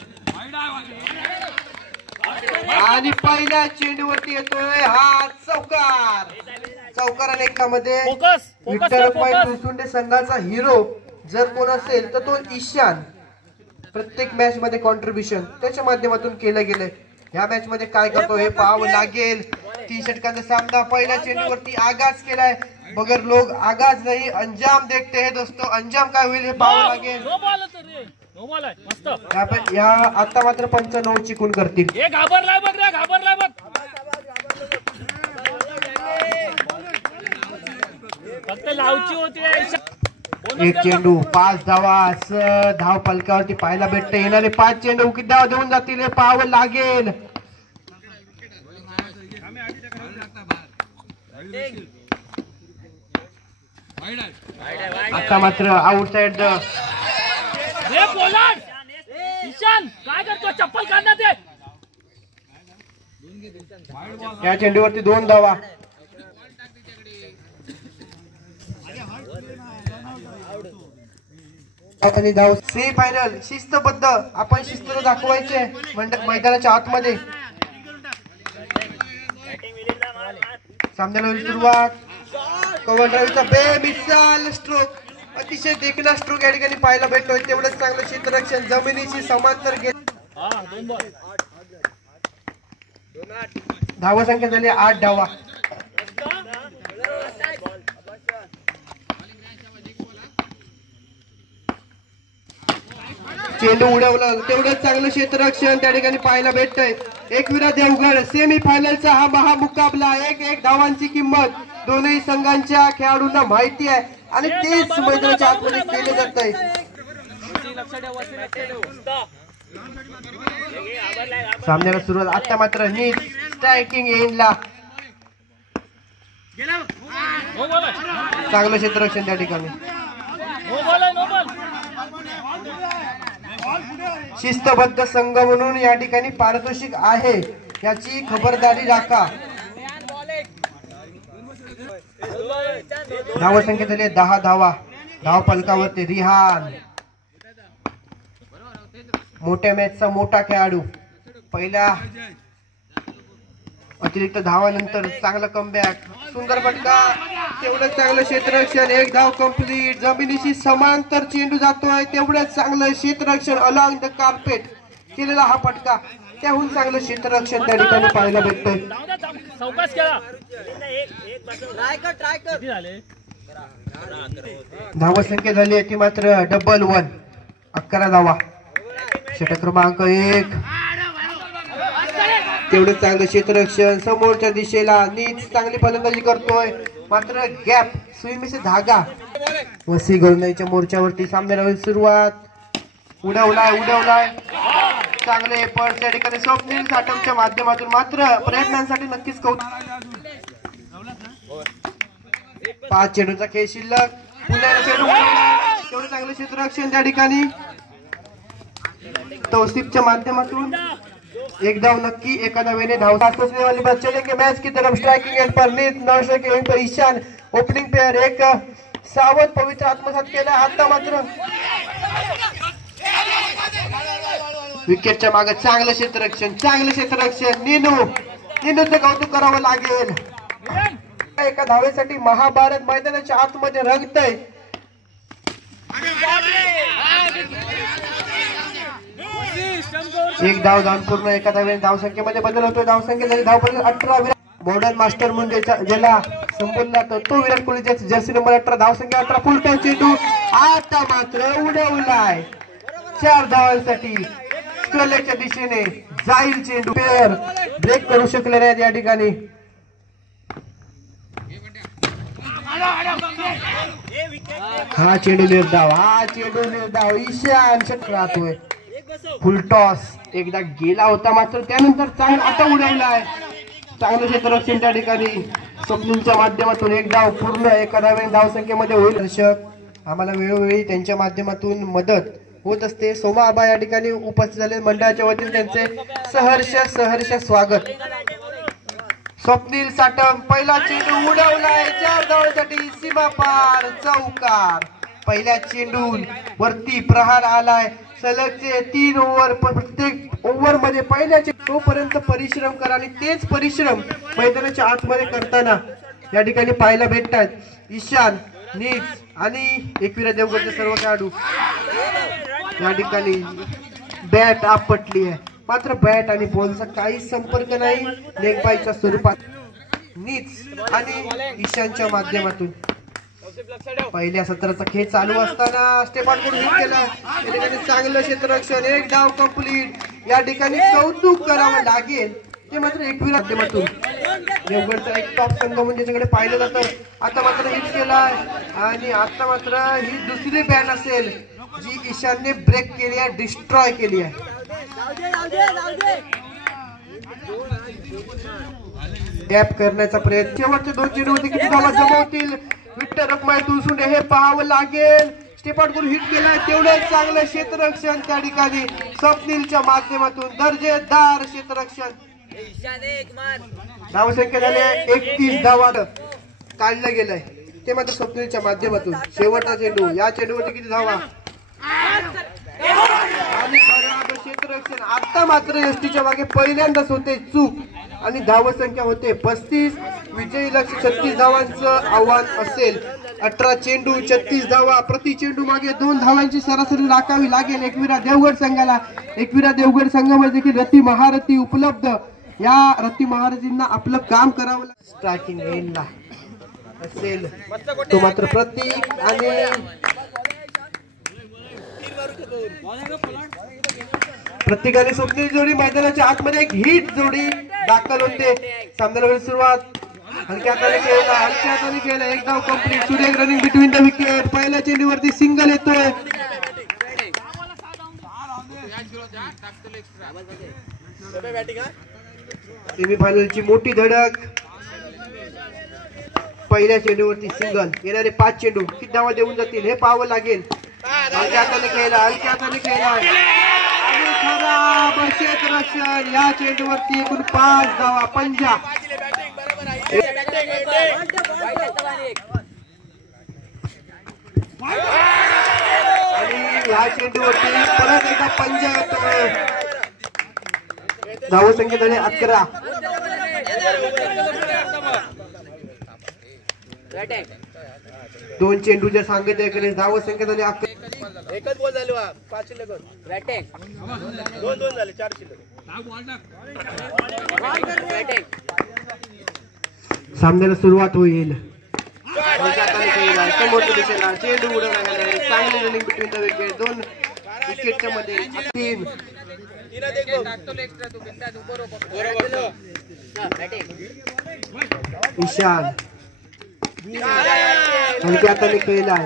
आणि पहिल्या चेंडूवरती येतोय हा चौकार. चौकार अनेकामध्ये विठ्ठल दुसुंडे संघाचा हिरो जर कोण असेल तर तो ईशान. प्रत्येक मॅच मध्ये कॉन्ट्रीब्युशन त्याच्या माध्यमातून केलं गेलंय. या मॅच मध्ये काय करतो हे पाहावं लागेल. 3 षटकांचा सामना. पहिल्या चेंडूवरती आगाज केलाय. बगर लोग आगाज नाही अंजाम देखते हैं दोस्तों. अंजाम काय होईल हे पाहावं लागेल. या आता मात्र 95 चिकून करतील. एक चेंडू 5 धावा धाव फलकावरती पाहायला भेटते. येणारे 5 चेंडू किती धावा देऊन जातील हे पाहावं लागेल. आता मात्र आउटसाइड काय करतो चप्पल काढण्यात. या चेंडूवरती 2 धावा. आणि धाव सेमीफायनल शिस्तबद्ध आपण शिस्त दाखवायचे मैदानाच्या आतमध्ये. सामन्याला होईल सुरुवात. कव्हर ड्राईव्हचा बेमिसाल स्ट्रोक. अतिशय देखणा स्ट्रोक या ठिकाणी पाहायला भेटतोय. तेवढंच चांगलं क्षेत्ररक्षण जमिनीशी समांतर धावा संख्या झाली 8 धावा. चेंडू उडवलं तेवढंच चांगलं क्षेत्ररक्षण त्या ठिकाणी पाहायला भेटतंय. एकविरा देवगड सेमीफायनलचा हा महामुकाबला. 1-1 धावांची किंमत दोनही संघांच्या खेळाडूंना माहिती आहे आणि तेच मैदानाच्या आतमध्ये केले जात आहे. सामन्याला सुरुवात. आता मात्र नीट स्ट्रायकिंग एंडला चांगलं क्षेत्ररक्षण त्या ठिकाणी. शिस्तबद्ध संघ म्हणून या ठिकाणी पारितोषिक आहे याची खबरदारी राखा. धावा संख्या झाली 10 धावा. धाव फलकावरती रिहान मोठ्या मॅचचा मोठा खेळाडू. पहिल्या अतिरिक्त धावानंतर चांगला कमबॅक. सुंदर फटका. तेवढंच चांगलं क्षेत्ररक्षण. 1 धाव कंप्लीट. जमिनीशी समांतर चेंडू जातोय. तेवढंच चांगलं क्षेत्ररक्षण अलॉंग द कार्पेट केलेला हा फटका. त्याहून चांगलं क्षेत्ररक्षण त्या ठिकाणी पाहायला भेटतंय. धावा संख्या झाली आहे ती मात्र 1-1. 11 धावा. षटक क्रमांक 1. तेवढं चांगलं क्षेत्ररक्षण. समोरच्या दिशेला नीट चांगली फलंदाजी करतोय. मात्र गॅप सुईमेचे धागा. वसी गोलंदाजीच्या मोर्चावरती सामन्याला होईल सुरुवात. उडवलाय चांगले पण त्या ठिकाणी स्वप्नील साठमच्या माध्यमातून. मात्र प्रयत्नांसाठी नक्कीच कौतुक. 5 चेंडूचा खेळ शिल्लक. पुन्हा चेंडू तेवढं चांगलं क्षेत्ररक्षण त्या ठिकाणी. तौसिफच्या माध्यमातून 1 धाव नक्की. एका धावेने धाव वाली बात चलेंगे मैच की तरफ. स्ट्राइकिंग एंड पर नीत नॉन-स्ट्राइक एंड पर ईशान. ओपनिंग पेयर एक सावध पवित्र आत्मसात केला. आता मात्र विकेटच्या मागे चांगलं क्षेत्ररक्षण नीनूचं कौतुक करावं लागेल. एका धावेसाठी महाभारत मैदानाच्या आतमध्ये रंगतय. एक धाव जाऊन पूर्ण एका धावेने धावसंख्येमध्ये बदल होतो. धावसंख्या झाली धावपल 18. मॉडर्न मास्टर म्हणून ज्याला संबोधला तो विराट कोहली जर्सी नंबर 18 धावसंख्या 18. फुलटॉस चेंडू आता मात्र उडवलाय 4 धावांसाठी. स्ट्रेलेच्या दिशेने जाईल चेंडू. पेअर ब्रेक करू शकले नाहीत या ठिकाणी. हा चेंडू निर्धाव ईशान षटक राहतोय. फुलटॉस एकदा गेला होता मात्र त्यानंतर चांगला आता उडवलाय. चांगलं क्षेत्ररक्षण त्या ठिकाणी स्वप्नीलच्या माध्यमातून एक डाव पूर्ण एका धावेने धावसंख्येमध्ये होईल. दर्शक आम्हाला वेळोवेळी त्यांच्या माध्यमातून मदत होत असते. सोमा आबा या ठिकाणी उपस्थित झाले. मंडळाच्या वतीने त्यांचे सहर्ष स्वागत. स्वप्नील साटम पहिला चेंडू उडवलाय 4 धावांसाठी. सीमा पार चौकार. पहिल्या चेंडून वरती प्रहार आलाय. सलगचे 3 ओव्हर. प्रत्येक ओव्हर मध्ये पहिल्या तोपर्यंत परिश्रम करा आणि तेच परिश्रम मैदानाच्या आतमध्ये करताना या ठिकाणी पाहायला भेटतात. ईशान नीज आणि एकविरा देवगडचे सर्व खेळाडू या ठिकाणी बॅट आपटली आहे मात्र बॅट आणि बॉलचा काही संपर्क नाही. लेगबाईच्या स्वरूपात नीज आणि ईशानच्या माध्यमातून पहिल्या सत्राचा खेळ चालू असताना स्टेपॉन करून हिट केला. या ठिकाणी चांगलं क्षेत्ररक्षण. एक डाव कंप्लीट. या ठिकाणी कौतुक करावं लागेल ते मात्र एकविरा माध्यमातून देवगडचा एक टॉप संघ म्हणून ज्याच्याकडे पाहिलं जातं. आता मात्र हिट केलाय आणि आता मात्र ही दुसरी बॅन असेल जी ईशानने ब्रेक केली आहे, डिस्ट्रॉय केली आहे. टॅप करण्याचा प्रयत्न. शेवटचे 2 चेंडूवरती किती धावा जमवतील विठ्ठल रखमाई तुळसुंडे हे पाहावं लागेल. स्टेपआउट करून हिट केलाय. तेवढेच चांगलं क्षेत्ररक्षण त्या ठिकाणी स्वप्नीलच्या माध्यमातून दर्जेदार क्षेत्ररक्षण. धावसंख्या झाली 31 धावा काढलं गेलंय ते मात्र स्वप्नीलच्या माध्यमातून. शेवटचा चेंडू. या चेंडूवरती किती धावा आणि क्षेत्ररक्षण. आता मात्र एसटीच्या मागे पहिल्यांदाच होते चूक आणि धावसंख्या होते 35. विजयी लक्ष 36 धावांचं आव्हान असेल. 18 चेंडू 36 धावा. प्रति चेंडू मागे 2 धावांची सरासरी राखावी लागेल एकविरा देवगड संघाला. एकविरा देवगड संघामध्ये देखील रती महारथी उपलब्ध. या रती महारथींना आपलं काम करावं लागेल. स्ट्रायकिंग एंडला असेल तो मात्र प्रतीक आणि प्रत्येकाने स्वप्नील जोडी मैदानाच्या आतमध्ये एक हिट जोडी दाखल होते. सामन्याला सुरुवात हलक्या हाताने केला. एक धाव कंप्लीट. सुरेख रनिंग बिटवीन द विकेट. पहिल्या चेंडूवरती सिंगल येतोय. सेमीफायनलची मोठी धडक. पहिल्या चेंडूवरती सिंगल. येणारे 5 चेंडू किती धावा देऊन जातील हे पाहावं लागेल. हलक्या हाताने खेळला आणि खराब क्षेत्ररक्षण. या चेंडूवरती एकूण 5 धावा. पंजा आणि या चेंडूवरती परत एकदा पंजा येतोय. धावसंख्या झाली 11. दोन चेंडू जर सांगितले धावसंख्या झाली 11. एकच बॉल झाले 5 शिल्लक. 2-2 झाले 4 शिल्लक. सामन्याला सुरुवात होईल. समोरच्या दिशेला चेंडू उडवला गेला. चांगली रनिंग बिटवीन द विकेट. 2 विकेटच्या मध्ये 3. ईशान हलक्या हाताने खेळलाय.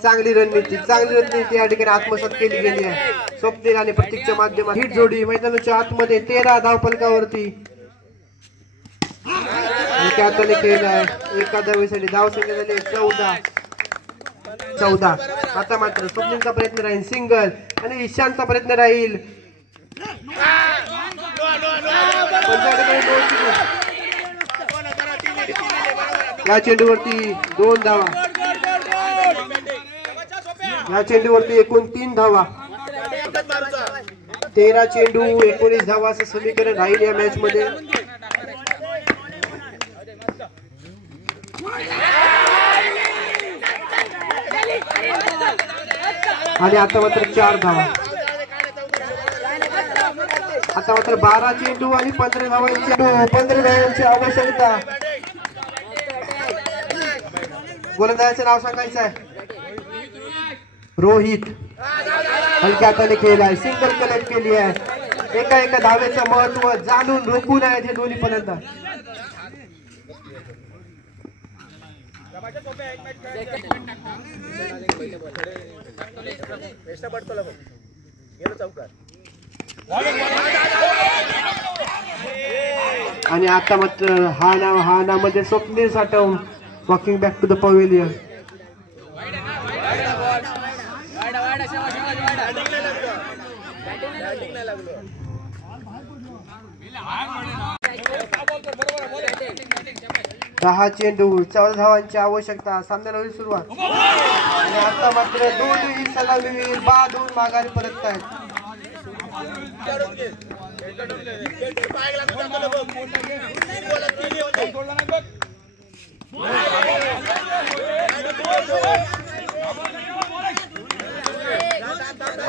चांगली रणनीती या ठिकाणी आत्मसात केली गेली आहे. स्वप्नील आणि प्रतीकच्या माध्यमातून हिट जोडी मैदानाच्या आतमध्ये 13 धावफलकावरती. हलक्या हाताने खेळलाय. एका धावेसाठी धावसंख्या झाली 14. आता मात्र स्वप्नीलचा प्रयत्न राहील सिंगल आणि ईशानचा प्रयत्न राहील. या चेंडूवरती 2 धावा. या चेंडूवरती एकूण 3 धावा. 13 चेंडू 19 धावा असं समीकरण राहील या मॅच मध्ये. आणि आता मात्र 4 धावा. आता मात्र 12 चेंडू आणि 15 धावांची आवश्यकता. गोलंदाजाचं नाव सांगायचं आहे रोहित. हलक्या हाताने खेळलाय, सिंगल कलेक्ट केली आहे. एका धावेचं महत्व जाणून रोखून आहेत हे दोन्ही फलंदाज. आणि आता मात्र हा नाव मध्ये Swapnil Sathav walking back to the pavilion. दहा चेंडू 14 धावांची आवश्यकता. सामन्याला होईल सुरुवात. आणि आता मात्र दोन्ही सलामीवीर बाधून माघारी परत आहेत.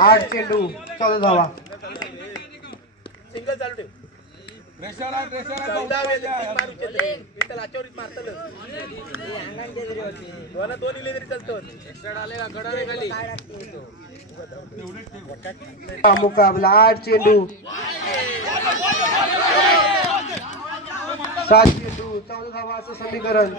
8 चेंडू 14 धावा. सिंगल चालू ठेव. मुकाबला 8 चेंडू 7 चेंडू 14 धावा असं समीकरण.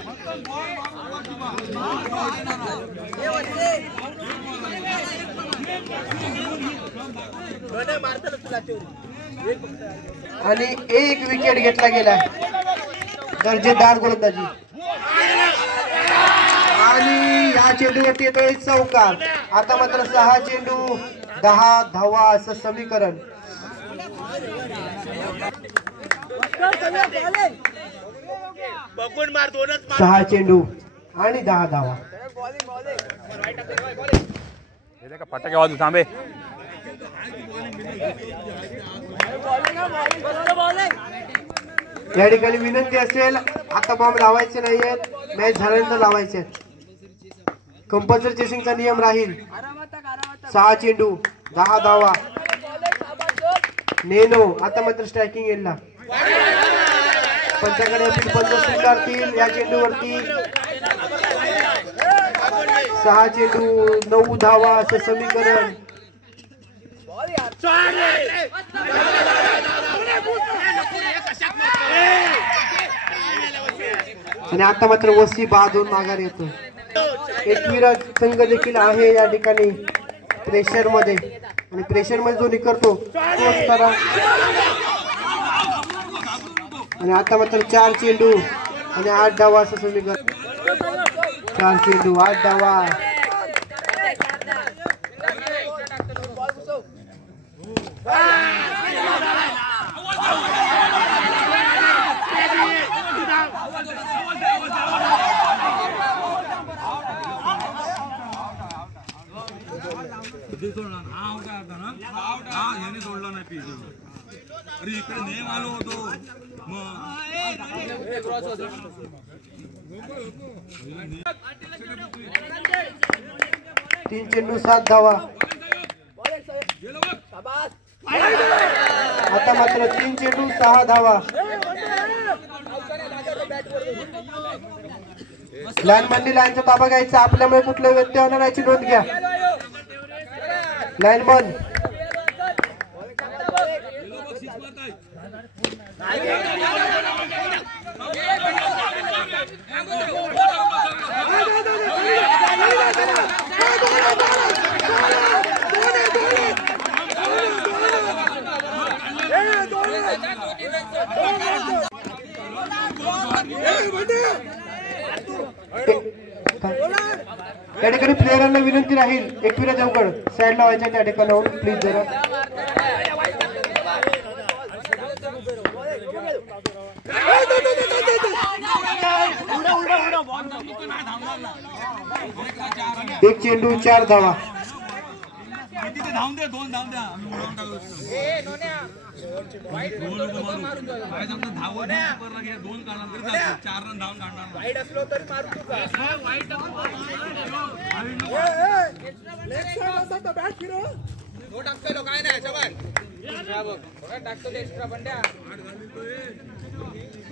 आणि 1 विकेट घेतला गेला. दर्जेदार गोलंदाजी. आणि या चेंडूवरती येतोय चौकार. आता मात्र 6 चेंडू 10 धावा असं समीकरण. बघून मार, 2च मार. 6 चेंडू आणि 10 धावा. फटाके वाजू थांबे. या ठिकाणी विनंती असेल, आता बॉम्ब लावायचे नाहीयेत, मॅच झाल्यानंतर लावायचे. कंपल्सरी चेसिंगचा नियम राहील. 6 चेंडू 10 धावा. नेनो आता मात्र स्ट्रायकिंग येईल. पंचाकडे पंच स्वीकारतील या चेंडूवरती. 6 चेंडू 9 धावा असं समीकरण. आणि आता मात्र वसी बाधून माघार येतो. एकविरा संघ देखील आहे या ठिकाणी प्रेशर मध्ये. आणि प्रेशर मध्ये जो निकरतो तोच करा. आणि आता मात्र 4 चेंडू आणि 8 धावा असं समीकरण. 4 चेंडू 8 धावा. अरे इकडे नेम आलो होतो. 3 चेंडू 7 धावा. आता मात्र 3 चेंडू 6 धावा. लाईनमननी लाईनचा ताबा घ्यायचा. आपल्यामुळे कुठल्या व्यत्यय होणार याची नोंद घ्या. लाईनमन त्या ठिकाणी प्लेयरांना विनंती राहील, एकविरा देवगड साईड लावायच्या त्या ठिकाणाहून प्लीज जरा. एक चेंडू 4 धावा.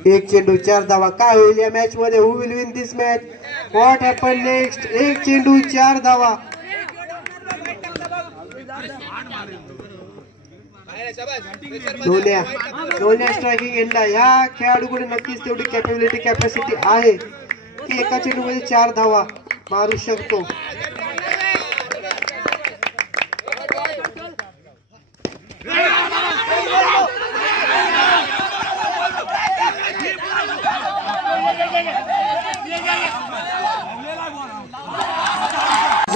एक चेंडू 4 धावा. काय होईल या मॅच मध्ये? Who will win this match? What happen next? एक चेंडू 4 धावा. दोन्या स्ट्रायकिंग एंडला. या खेळाडूकडे नक्कीच तेवढी कॅपॅबिलिटी कॅपॅसिटी आहे की एका चेंडू मध्ये 4 धावा मारू शकतो.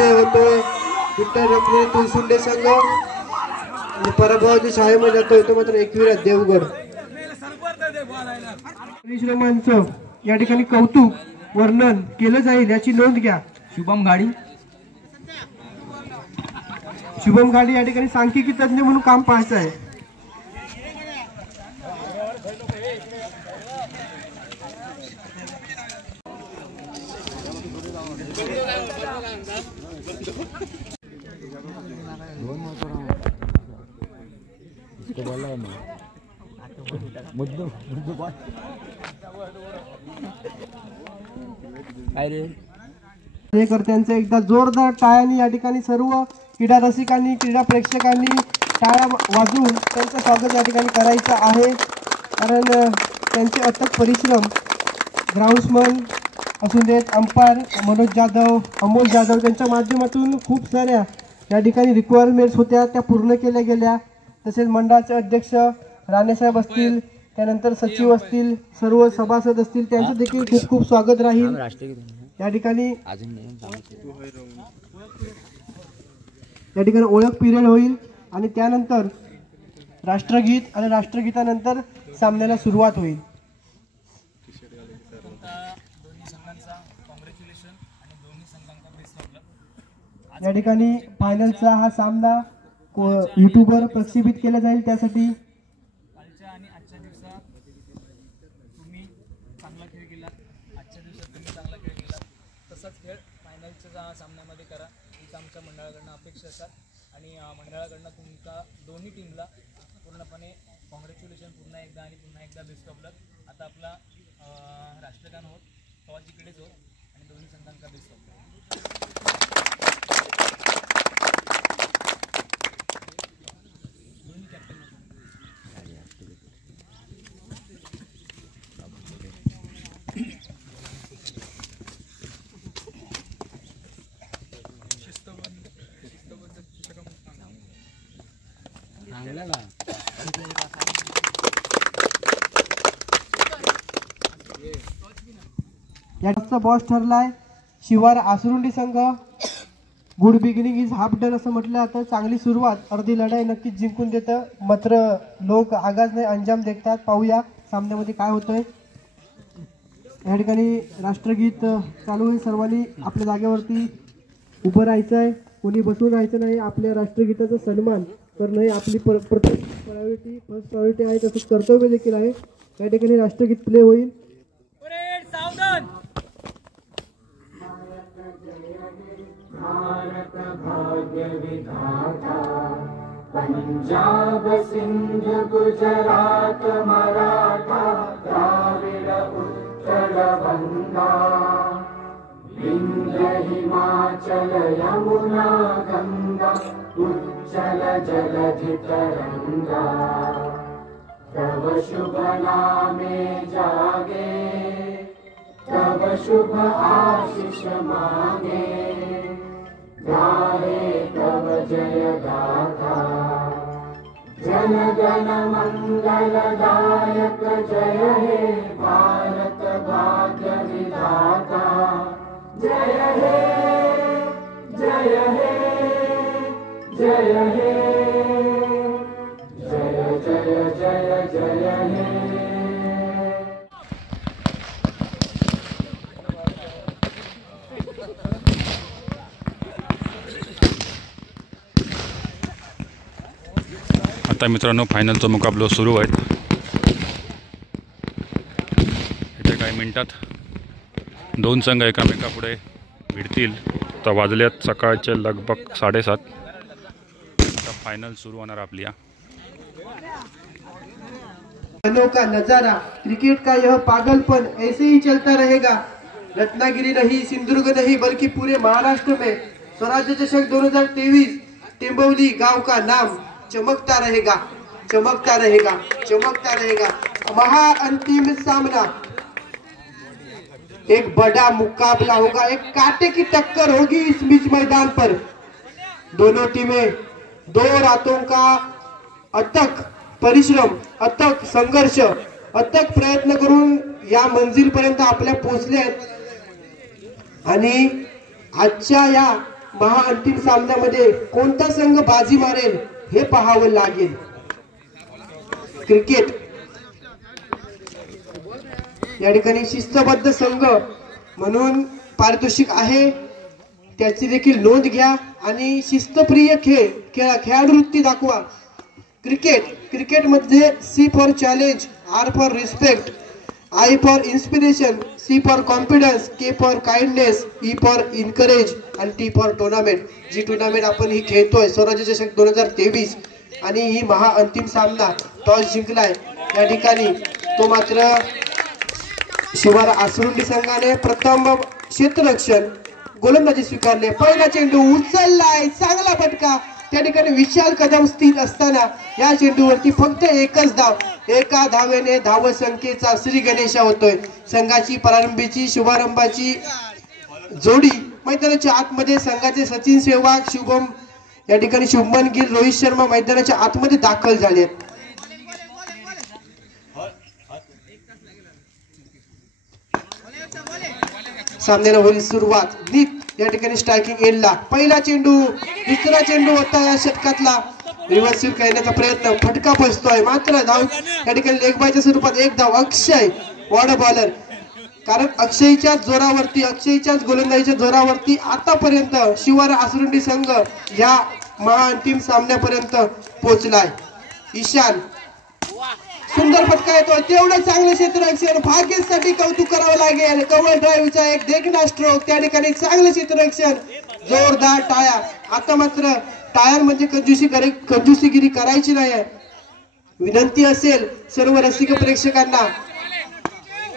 होतोय विठ्ठल रखमाई तुळसुंडे संघ आणि पराभवाच्या शाळेमध्ये जातोय तो मात्र एकविरा देवगड. परिश्रमांचं या ठिकाणी कौतुक वर्णन केलं जाईल याची नोंद घ्या. शुभम गाडी या ठिकाणी सांख्यिकी तज्ञ म्हणून काम पाहायचं आहे. कार्यकर्त्यांचं एकदा जोरदार टाळ्यांनी या ठिकाणी सर्व क्रीडा रसिकांनी क्रीडा प्रेक्षकांनी टाळ्या वाजवून त्यांचं स्वागत या ठिकाणी करायचं आहे. कारण त्यांचे अथक परिश्रम ग्राउंड्समन असू देत, अंपायर मनोज जाधव, अमोल जाधव त्यांच्या माध्यमातून खूप साऱ्या या ठिकाणी रिक्वायरमेंट्स होत्या त्या पूर्ण केल्या गेल्या. तसेच मंडळाचे अध्यक्ष राणेसाहेब असतील, त्यानंतर सचिव असतील, सर्व सभासद असतील त्यांचं देखील खूप खूप स्वागत राहील. या ठिकाणी ओळख पिरियड होईल आणि त्यानंतर राष्ट्रगीत आणि राष्ट्रगीतानंतर सामन्याला सुरुवात होईल. या ठिकाणी फायनलचा हा सामना युट्यूबवर प्रक्षेपित केला जाईल. त्यासाठी कालच्या आणि आजच्या दिवसात तुम्ही चांगला खेळ केलात, आजच्या दिवसात तुम्ही चांगला खेळ केलात, तसाच खेळ फायनलच्या सामन्यामध्ये करा हीच आमच्या मंडळाकडनं अपेक्षा असतात. आणि मंडळाकडनं तुमच्या दोन्ही टीमला पूर्णपणे कॉंग्रॅच्युलेशन पुन्हा एकदा आणि पुन्हा एकदा बेस्ट ऑफ लक. आता आपला राष्ट्रगान होत तेव्हा जिकडेच होत आणि दोन्ही संघांचा बेस्ट ऑफ लक. याचा बॉस ठरलाय शिवार आसरुंडी संघ. Good beginning is half done असं म्हटलं जातं. चांगली सुरुवात अर्धी लढाई नक्कीच जिंकून देतं, मात्र लोक आगाज नाही अंजाम देखतात. पाहूया सामन्यामध्ये काय होतंय. या ठिकाणी राष्ट्रगीत चालू आहे. सर्वांनी आपल्या जागेवरती उभं राहायचं आहे, कोणी बसून राहायचं नाही. आपल्या राष्ट्रगीताचा सन्मान करणं ही आपली प्रथम प्रायोरिटी फर्स्ट प्रायोरिटी आहे, तसंच कर्तव्य देखील आहे. या ठिकाणी राष्ट्रगीत प्ले होईल. भारत भाग्य विधाता पंजाब सिंध गुजरात मराठा द्राविड उत्कल गंगा विंध्य हिमाचल यमुना गंगा उच्चल जलधि तरंगा तव शुभ नामे जागे तव शुभ आशीष मांगे गाहे तव जय गाथा जन गण मंगलदायक जय हे भारत भाग्य विधाता जय हे जय हे जय हे जय जय जय जय हे. आता मित्रांनो फायनलचा मुकाबला सुरू आहे. येत्या काही मिनिटात दोन संघ एकामेकापुढे भिडतील. तर वाजल्यात सकाळचे लगभग 7:30. आता फायनल सुरू होणार आपली. अनोखा नजारा, क्रिकेट का यह पागलपन ऐसे ही चलता रहेगा. रत्नागिरी नहीं, सिंधुदुर्ग नहीं, बल्कि पूरे महाराष्ट्र में स्वराज्य चषक 2023 टेंबवली गांव का नाम चमकता रहेगा, चमकता रहेगा, चमकता रहेगा. महाअंतिम सामना, एक बड़ा मुकाबला होगा, एक कांटे की टक्कर होगी इस बीच मैदान पर. दोनों टीमें 2 रातों का अथक परिश्रम, अथक संघर्ष, अथक प्रयत्न करून या मंजिल पर्यंत आपल्या पोहोचले आहेत. आणि आजच्या या महाअंतिम सामन्यामध्ये कोणता संघ बाजी मारेल हे पाहावं लागेल. क्रिकेट या ठिकाणी शिस्तबद्ध संघ म्हणून पारितोषिक आहे, त्याची देखील नोंद घ्या आणि शिस्तप्रिय खेळाडू वृत्ती दाखवा. क्रिकेट मध्ये C for challenge, R for respect, I for inspiration, C for confidence, K for kindness, E for encourage आणि T फॉर टुर्नामेंट. जी टुर्नामेंट आपण ही खेळतोय स्वराज्य चषक 2023 आणि ही महाअंतिम सामना टॉस जिंकलाय या ठिकाणी. तो मात्र शिवार आसरुंडी संघाने प्रथम क्षेत्ररक्षण गोलंदाजी स्वीकारले. पहिला चेंडू उचललाय, चांगला फटका. त्या ठिकाणी विशाल कदम स्थित असताना या चेंडूवरती फक्त एकच धाव, एका धावेने धावसंख्येचा श्री गणेशा होतोय. संघाची प्रारंभीची शुभारंभाची जोडी मैदानाच्या आतमध्ये संघाचे सचिन सेहवाग, शुभम या ठिकाणी शुभमन गिल, रोहित शर्मा मैदानाच्या आतमध्ये दाखल झालेत. सामन्याला होईल सुरुवात. नीत या ठिकाणी स्ट्रायकिंग एंडला. पहिला चेंडू, दुसरा चेंडू होता या षटकातला. रिव्हर्सिव करण्याचा प्रयत्न, फटका फसतोय. मात्र धाव या ठिकाणी लेग बायच्या स्वरूपात एक धाव. अक्षय वॉर्ड बॉलर, कारण अक्षयच्याच जोरावरती, अक्षयच्याच गोलंदाजीच्या जोरावरती आतापर्यंत शिवार आसरुंडी संघ या महाअंतिम सामन्यापर्यंत पोहोचलाय. ईशान, सुंदर फटका येतोय. तेवढं चांगलं क्षेत्ररक्षण, भाग्यसाठी कौतुक करावं लागेल. कव्हर ड्राईव्हचा एक देखणा स्ट्रोक, त्या ठिकाणी चांगलं क्षेत्ररक्षण, जोरदार टाळ्या. आता मात्र टाळ्यांमध्ये कंजूसीगिरी करायची नाही. विनंती असेल सर्व रसिक प्रेक्षकांना,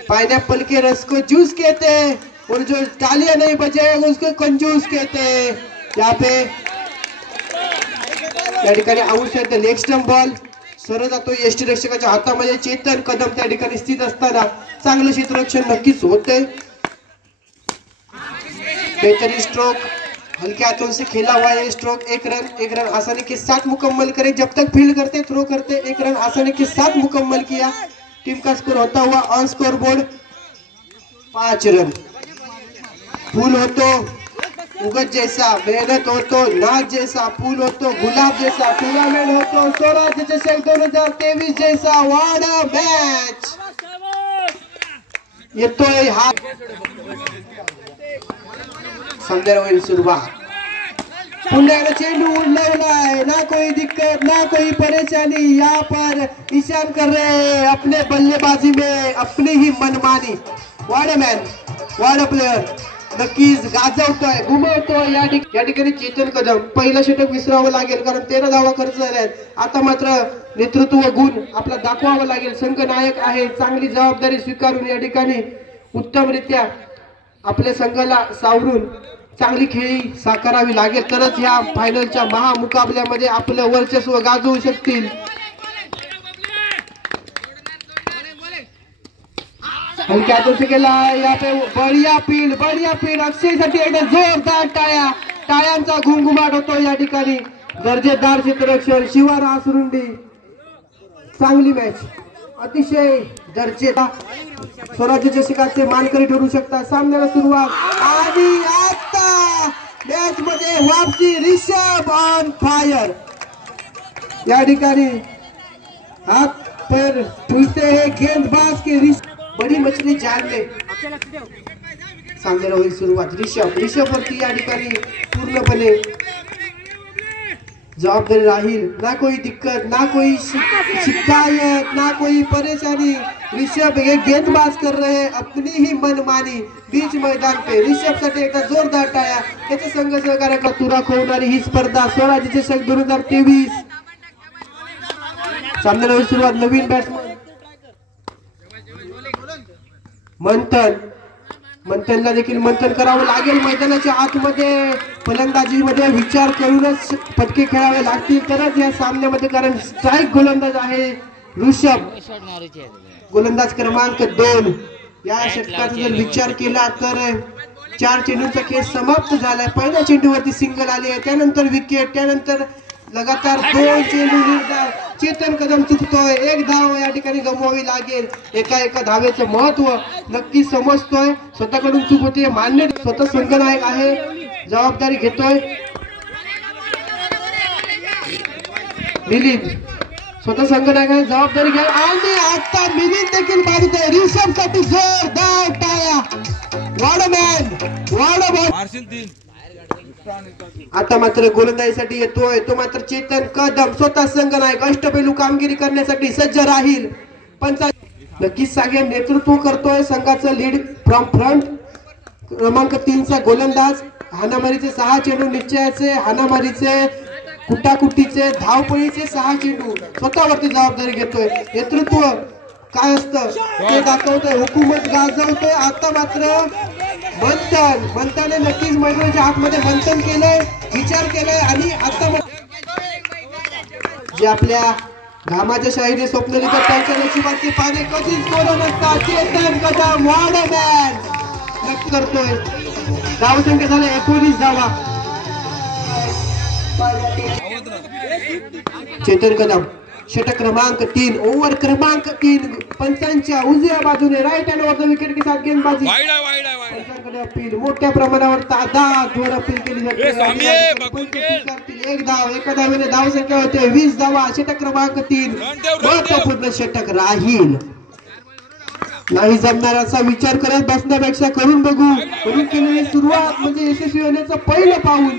पाइनएप्पल के रस को जूस कहते हैं और जो तालियां नहीं बजाएगा उसको कंजूस कहते हैं. यहाँ पे या ठिकाणी आउट लेग स्टंप बॉल सरळ जातो यष्टीरक्षकाच्या हातामध्ये. चेतन कदम त्या ठिकाणी स्थित असताना चांगलं क्षेत्ररक्षण नक्कीच होते. बेहतरीन स्ट्रोक, हल्के हाथों से खेला हुआ है स्ट्रोक. एक रन आसानी के साथ मुकम्मल करे. जब तक फील्ड करते थ्रो करते, 1 रन आसानी के साथ मुकम्मल किया. टीम का स्कोर होता हुआ ऑन स्कोर बोर्ड 5 रन. फूल होतो उगत जैसा, मेहनत होतो नाच जैसा, फूल होतो गुलाब जैसा, टूर्नामेंट होतो स्वराज्य चषक 2023 जैसा. वाडा मॅच येतोय हा. सामन्याला होईल सुरुवात. पुन्हा चेंडू उडलाय. ना कोई दिक्कत, ना कोई परेशानी. यहाँ पर ईशान कर रहे अपने बल्लेबाजी में अपनी ही मनमानी. वाडमॅन, वाड प्लेयर नक्कीच गाजवतोय, घुमवतोय. या ठिकाणी चेतन कदम, पहिला षटक विसरावं लागेल कारण 13 धावा खर्च झाल्यात. आता मात्र नेतृत्व गुण आपला दाखवावा लागेल. संघ नायक आहे, चांगली जबाबदारी स्वीकारून या ठिकाणी उत्तमरित्या आपल्या संघाला सावरून चांगली खेळी साकारावी लागेल, तरच या फायनलच्या महामुकाबल्यामध्ये आपलं वर्चस्व गाजवू शकतील. हल्के हाथों से खेला यहाँ पे. बढ़िया फील्ड अक्षयसाठी एक जोरदार टाळ्या. टाळ्यांचा घुमघुमाट होतो या ठिकाणी. दर्जेदार क्षेत्ररक्षण शिवार आसरुंडी. चांगली मॅच, अतिशय दर्जेदार. स्वराज्य चषकाचे मानकरी ठरू शकतात. सामन्याला सुरुवात आणि आता मॅच मध्ये वापसी. Rishabh on fire. या ठिकाणी हाथ पैर छूते हैं गेंदबाज के. बड़ी मछली जाल में. सामन्याला होईल सुरुवात. रिषभ वरती या ठिकाणी पूर्णपणे जवाबदारी राहील, ना कोई दिक्कत, ना कोई शिकायत, ना कोई परेशानी। ऋषभ ये गेंदबाज कर रहे हैं अपनी ही मनमानी बीच मैदान पे। ऋषभ साठी एकदा जोरदार टाळ्या। त्याचे संघ सहकार्य तुराख होणारी ही स्पर्धा स्वराज्य चषक 2023 सामन्याला सुरुवात। नवीन बॅट्समन मंथनला देखील मंथन करावं लागेल। मैदानाच्या आतमध्ये फलंदाजीमध्ये विचार करूनच पटके खेळावे लागतील तरच या सामन्यामध्ये, कारण स्ट्राईक गोलंदाज आहे ऋषभ, गोलंदाज क्रमांक 2। या षटकाचा जर विचार केला तर 4 चेंडूंचा खेळ समाप्त झालाय। पहिल्या चेंडूवरती सिंगल आली आहे, त्यानंतर विकेट, त्यानंतर लगातार 2 चेंडू निर्धार। चेतन कदम चुकतोय, 1 धाव या ठिकाणी गमवावी लागेल। एका धावेचं महत्व नक्की समजतोय, स्वतःकडून चूक होते मान्य, स्वतः संघनायक आहे, जबाबदारी घेतोय। मिलिंद स्वतः संघनायक आहे, जबाबदारी घ्या आणि आता मिलिंद देखील बाधित आहे। ऋषभ साठी जोरदार टाळ्या। आता मात्र गोलंदाजीसाठी येतोय तो मात्र चेतन कदम, स्वतः संघनायक, अष्टपैलू कामगिरी करण्यासाठी सज्ज राहील। नक्कीच सांगेन नेतृत्व करतोय संघाचं लीड फ्रॉम फ्रंट। क्रमांक 3 चा गोलंदाज, हाणामारीचे 6 चेंडू, निश्चयाचे हाणामारीचे, कुटाकुटीचे, धावपळीचे 6 चेंडू, स्वतःवरती जबाबदारी घेतोय। नेतृत्व काय असतं ते दाखवतोय, हुकूमत गाजवतोय। आता मात्र मंथने नक्कीच मैदानाच्या आतमध्ये मंथन केलंय, विचार केलाय आणि आता जे आपल्या घामाच्या शाहीने स्वप्न लिहितात त्यांच्या नशिबाचे पाने कधीच कोण नसतात। चेतन कदम वॉर्डमॅन नक्की करतोय। धावसंख्या झाले 19 धावा। चेतन कदम षटक क्रमांक 3, ओव्हर क्रमांक 3, पंचांच्या उजव्या बाजूने राईट हँड वर विकेट के साथ गेंदबाजी। पंचांकडे अपील मोठ्या प्रमाणावर तादादवर अपील केली जाते। 1 धाव, एका धावेने धावसंख्या होते 20 धावा। षटक क्रमांक 3 महत्वपूर्ण षटक राहील, नाही जमणार असा विचार करत बसण्यापेक्षा करून बघू, करून केलेली सुरुवात म्हणजे यशस्वी होण्याचं पहिलं पाऊल।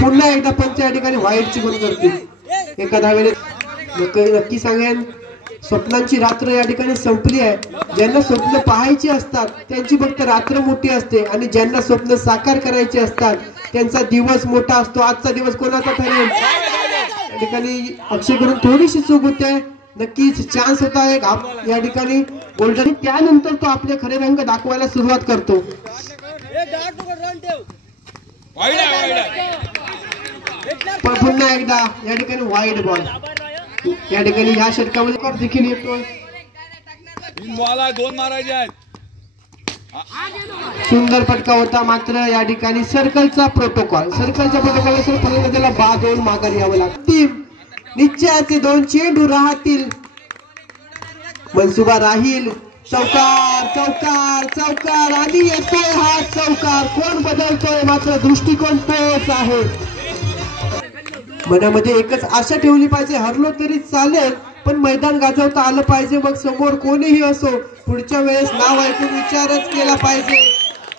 पुन्हा एकदा पंच या ठिकाणी वाईटची गुण करतील। एका धावेने नक्की सांगेन स्वप्नांची रात्र या ठिकाणी संपली आहे। ज्यांना स्वप्न पाहायची असतात त्यांची फक्त रात्र मोठी असते आणि ज्यांना स्वप्न साकार करायचे असतात त्यांचा दिवस मोठा असतो। आजचा दिवस कोणाचा ठरेल या ठिकाणी अक्षय करून थोडीशी चूक होते, नक्कीच चान्स होता एक या ठिकाणी गोल्डन, त्यानंतर तो आपले खरे रंग दाखवायला सुरुवात करतो। पण पुन्हा एकदा या ठिकाणी वाईड बॉल, या ठिकाणी ह्या षटकामध्ये देखील येतोय। सुंदर फटका होता, मात्र या ठिकाणी सर्कलच्या प्रोटोकॉल फलंदाजाला बाद होऊन माघार यावं लागतं। निश्चयाचे 2 चेंडू राहतील, मनसुबा राहील। चौकार आणि येतोय हा चौकार। कोण बदलतोय मात्र दृष्टिकोन तोच आहे। मनामध्ये एकच आशा ठेवली पाहिजे, हरलो तरी चालेल पण मैदान गाजवता आलं पाहिजे। मग समोर कोणीही असो पुढच्या वेळेस नाव ऐकून विचारच केला पाहिजे।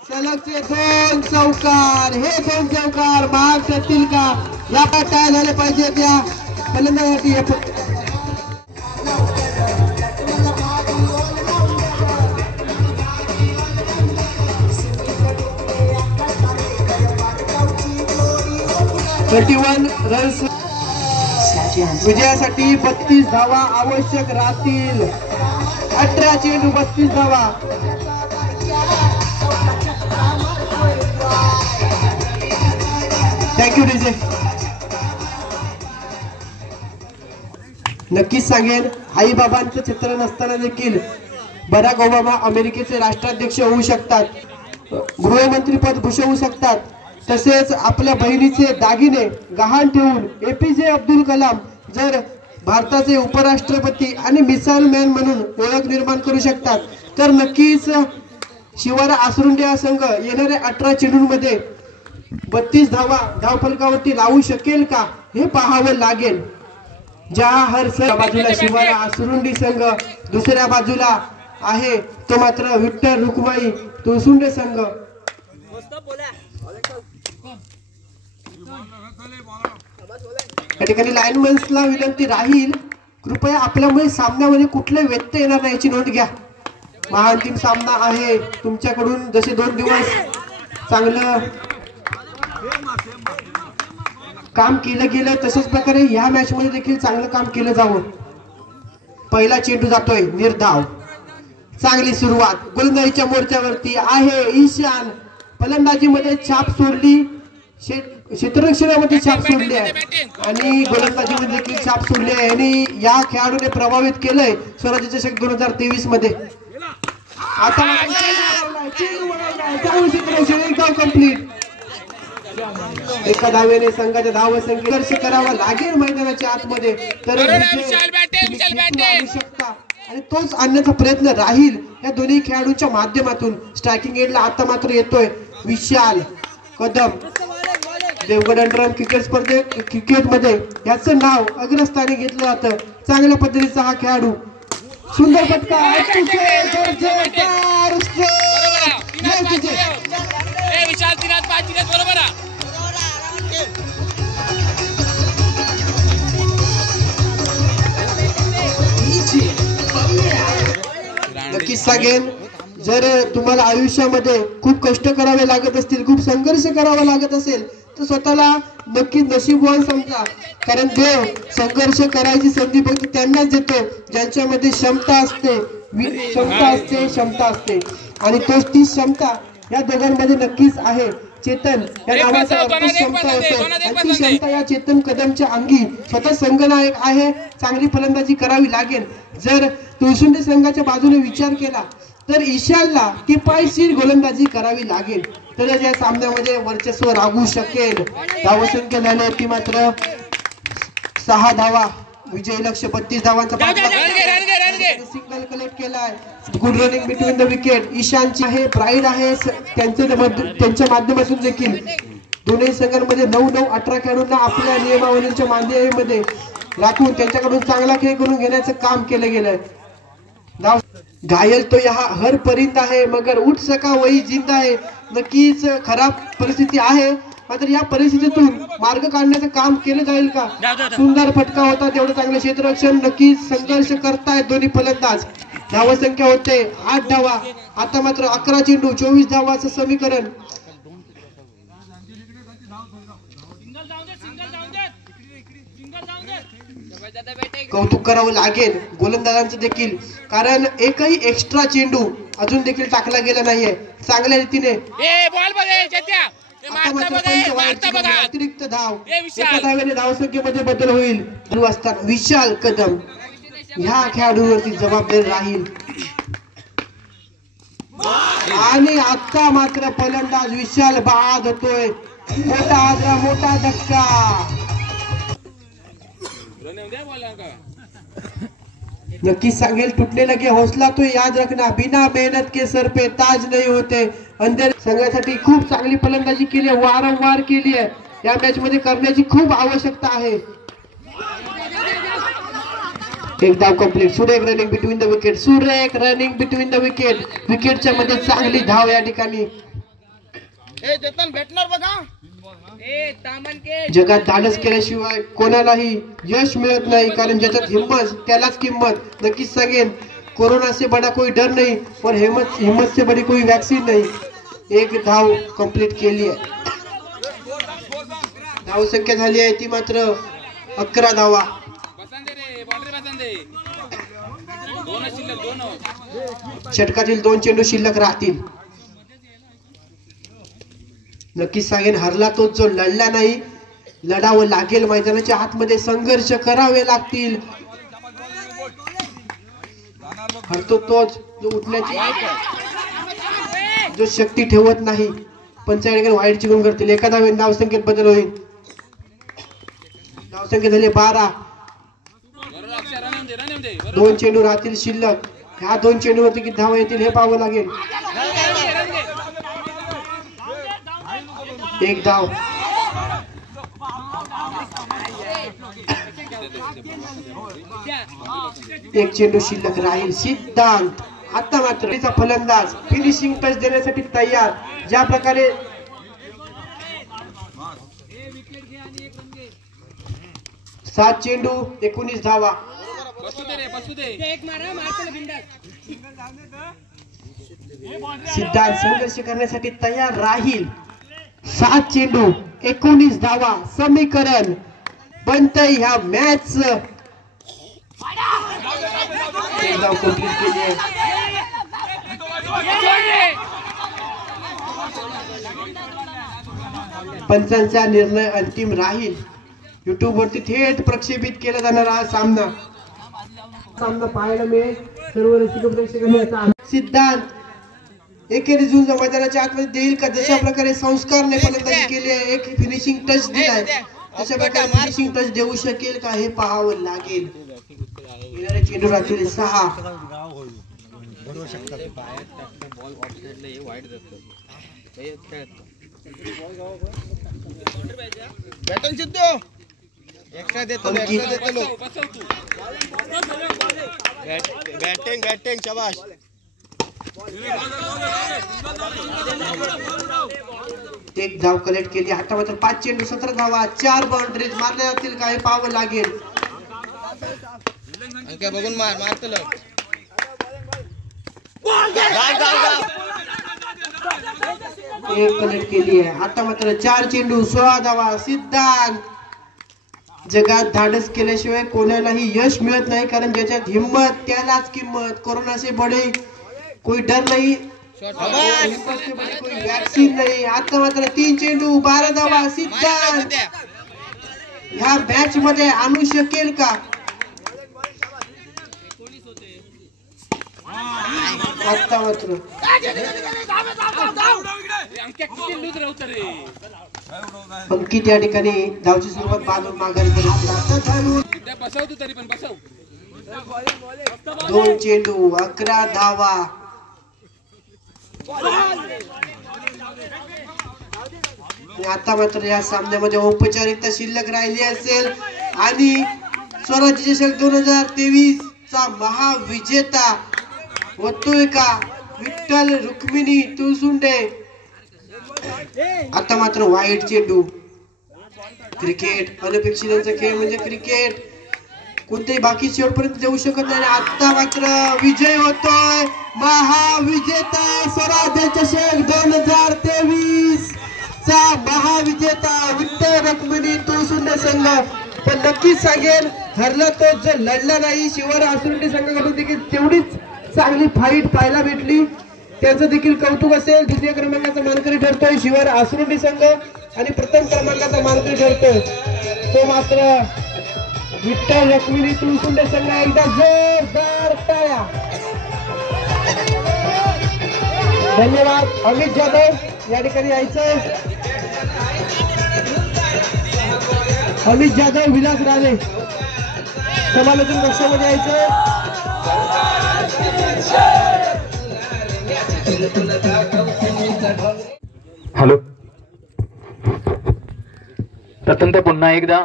सलगचे 2 चौकार, हे 2 चौकार मार्क करतील का? या काय झाले पाहिजे त्या फलंदाजासाठी। 31 रन्स विजयासाठी 32 धावा आवश्यक राहतील। 18 चेंडू 32 धावा। Thank you DJ. नक्कीच सांगेन आई बाबांचं चित्र नसताना देखील बराक ओबामा अमेरिकेचे राष्ट्राध्यक्ष होऊ शकतात, गृहमंत्री पद भूषवू शकतात, तसेच आपल्या बहिणीचे दागिने गहाण ठेवून एपीजे अब्दुल कलाम जर भारताचे उपराष्ट्रपती आणि मिसाईल मॅन म्हणून ओळख निर्माण करू शकतात तर नक्कीच शिवारा आसरुंडे हा संघ येणाऱ्या 18 चेंडूंमध्ये 32 धावा धावफलकावरती लावू शकेल का हे पाहावं लागेल। जहाहर सर बाजूला शिवारा आसरुंडी संघ, दुसऱ्या बाजूला आहे तो मात्र विठ्ठल रुक्माई तुळसुंडे संघ। या ठिकाणी लाईनमॅन्सला विनंती राहील, कृपया आपल्यामुळे सामन्यामध्ये कुठले व्यत्यय येणार नाही याची नोंद घ्या. महाअंतिम सामना आहे. तुमच्याकडून जसे 2 दिवस चांगलं काम केलं गेलं तशाच प्रकारे ह्या मॅच मध्ये देखील चांगलं काम केलं जावं. पहिला चेंडू जातोय निर्धाव. चांगली सुरुवात गोलंदाजीच्या मोर्चावरती आहे ईशान. फलंदाजीमध्ये छाप सोडली, क्षेत्ररक्षणामध्ये छाप सोडली आहे आणि गोलंदाजीमध्ये देखील छाप सोडली आहे आणि या खेळाडूने प्रभावित केलंय स्वराज्य चषक 2023 मध्ये. आता कंप्लीट. एका धावेने संघाच्या धाव संघर्ष करावा लागेल मैदानाच्या आतमध्ये तर शकता आणि तोच आणण्याचा प्रयत्न राहील या दोन्ही खेळाडूंच्या माध्यमातून. स्ट्रायकिंग एंडला आता मात्र येतोय विशाल कदम. देवगड अंडरआर्म क्रिकेट स्पर्धेत क्रिकेटमध्ये याचं नाव अग्रस्थानी घेतलं जातं. चांगल्या पद्धतीचा हा खेळाडू. सुंदर फटका. नक्कीच सांगेन, जर तुम्हाला आयुष्यामध्ये खूप कष्ट करावे लागत असतील, खूप संघर्ष करावा लागत असेल तर स्वतःला नक्कीच नशीबवान समजा. कारण देव संघर्ष करायची संधी फक्त त्यांनाच देतो ज्यांच्यामध्ये क्षमता असते आणि तोच ती क्षमता या दोघांमध्ये नक्कीच आहे. चेतन या नावाचा अर्थ क्षमता होतो आणि ती क्षमता या चेतन कदमच्या अंगी. स्वतः संघनायक आहे. चांगली फलंदाजी करावी लागेल. जर तुळसुंडे संघाच्या बाजूने विचार केला तर ईशानला किफायतशीर गोलंदाजी करावी लागेल तर या सामन्यामध्ये वर्चस्व राखू शकेल. धावसंख्या झाली ती मात्र 6 धावा. विजय लक्ष्य 32 धावांचा सिंगल कलेक्ट केलाय. Good running between the wicket. ईशानची आहे प्राईड आहे त्यांच्या माध्यमातून देखील दोन्ही संघांमध्ये 9-9-18 खेळाडूंना आपल्या नियमावलीच्या माध्यमामध्ये राखून त्यांच्याकडून चांगला खेळ करून घेण्याचं काम केलं गेलंय. घायल तो यहाँ हर परिंदा है मगर उठ सका वही जिंदा है. नक्कीच खराब परिस्थिती आहे मात्र या परिस्थितीतून मार्ग काढण्याचं काम केलं जाईल का. सुंदर फटका होता. तेवढं चांगलं क्षेत्ररक्षण. नक्कीच संघर्ष करतायत दोन्ही फलंदाज. धावसंख्या होते 8 धावा. आता मात्र 11 चेंडू 24 धावाचं समीकरण. कौतुक करावं लागेल गोलंदाजांचं देखील, कारण एकही एक्स्ट्रा चेंडू अजून देखील टाकला गेला नाहीये चांगल्या रीतीने. अतिरिक्त धाव. एका धावेने धावसंख्येमध्ये बदल होईल. विशाल कदम ह्या खेळाडूवरती जबाबदारी राहील आणि आता मात्र फलंदाज विशाल बाद होतोय. मोठा आदरा, मोठा धक्का. नक्कीच सांगेल टूटने लगे हौसला तो याद रखना, बिना मेहनत के सर पे ताज नहीं होते. अंधेर संघासाठी खूप चांगली फलंदाजी केली आहे, वारंवार केली आहे. या मॅच मध्ये करण्याची खूप आवश्यकता आहे. एक धाव कंप्लीट. सुरेख रनिंग बिटवीन द विकेट. सुरेख रनिंग बिटवीन द विकेट. विकेटच्या मध्ये चांगली धाव या ठिकाणी. भेटणार बघा. जगात धाडस केल्याशिवाय कोणालाही यश मिळत नाही, कारण ज्याच्यात हिम्मत त्यालाच किंमत. नक्कीच सांगेन कोरोना से बड़ा कोई डर नहीं और हिम्मत से बड़ी कोई वैक्सीन नहीं. एक धाव कंप्लीट केली आहे. धाव संख्या झाली आहे ती मात्र 11 धावा. षटकातील 2 चेंडू शिल्लक राहतील. नक्कीच सांगेन हरला तोच जो लढला नाही. लढावं लागेल. मैदानाच्या आतमध्ये संघर्ष करावे लागतील. हरतो तोच जो उठण्याची जो शक्ती ठेवत नाही. पंचायत वाईट चिकून करतील. एका धावेने धावसंख्येत बदल होईल. धावसंख्या झाली 12. 2 चेंडू राहतील शिल्लक. ह्या 2 चेंडूवरती किती धावा येतील हे पाहावं लागेल. एक धाव. एक चेंडू शिल्लक राहील. सिद्धांत आता मात्र फलंदाज फिनिशिंग टच देण्यासाठी तयार. ज्या प्रकारे 7 चेंडू 19 धावा. सिद्धांत संघर्ष करण्यासाठी तयार राहील. 7 चेंडू 19 धावा. समीकरण बनतंय ह्या मॅच पंचांचा निर्णय अंतिम राहील. युट्यूब वरती थेट प्रक्षेपित केला जाणार हा सामना पाहायला मिळेल सर्व रसिक प्रेक्षकांना. सिद्धांत एकेरी झुंज मैदानाच्या आतमध्ये देईल का? जशा प्रकारे संस्कारने फलंदाजी केली आहे, एक फिनिशिंग टच दिलाय, तशा प्रकारे फिनिशिंग टच देऊ शकेल का हे पाहावं लागेल. येणारे चेंडू रात्री 6. बॅटिंग शाबाश. एक धाव कलेक्ट केली. आता मात्र 5 चेंडू 17 धावा. 4 बाउंड्रीज मारल्या जातील काय पाहावं लागेल. बघून मारतो एक कलेक्ट केली आहे. आता मात्र 4 चेंडू 16 धावा. सिद्धांत जगात धाडस केल्याशिवाय कोणालाही यश मिळत नाही, कारण ज्याच्यात हिम्मत त्यालाच किंमत. कोरोना से बडे कोई डर नाही, कोई वॅक्सिन नाही. आता मात्र 3 चेंडू 12 धावा. सिद्धांत ह्या मॅच मध्ये आणू शकेल का? आता मात्र अंकित या ठिकाणी धावची सुरुवात बाजून माघारी करत. 2 चेंडू 11 धावा. आता मात्र या सामन्यामध्ये औपचारिकता शिल्लक राहिली असेल आणि स्वराज्य चषक 2023 चा महाविजेता होतोय का विठ्ठल रुक्मिणी तुळसुंडे. आता मात्र वाईट चेंडू. क्रिकेट अनपेक्षितांचा खेळ म्हणजे क्रिकेट, कोणतेही बाकी शेवटपर्यंत जाऊ शकत नाही. आता मात्र विजय होतोय महाविजेता. स्वराज्य चषक 2023 चा महाविजेता विठ्ठल रुक्मिणी तुळसुंडे संघ. पण नक्कीच सांगेल हरला तो जो लढला नाही. शिवार आसुंडे संघाकडून देखील तेवढीच चांगली फाईट पाहायला भेटली, त्याचं देखील कौतुक असेल. द्वितीय क्रमांकाचा मानकरी ठरतोय शिवार आसुंडे संघ आणि प्रथम क्रमांकाचा मानकरी ठरतोय तो मात्र विठ्ठल रुक्मिणी तुळसुंडे संघ. एकदा जोरदार टाळ्या. धन्यवाद. अमित जाधव या ठिकाणी यायचंय. अमित जाधव, विलास राणे समालोचन कक्षामध्ये यायचंय. हॅलो. प्रथमतः पुन्हा एकदा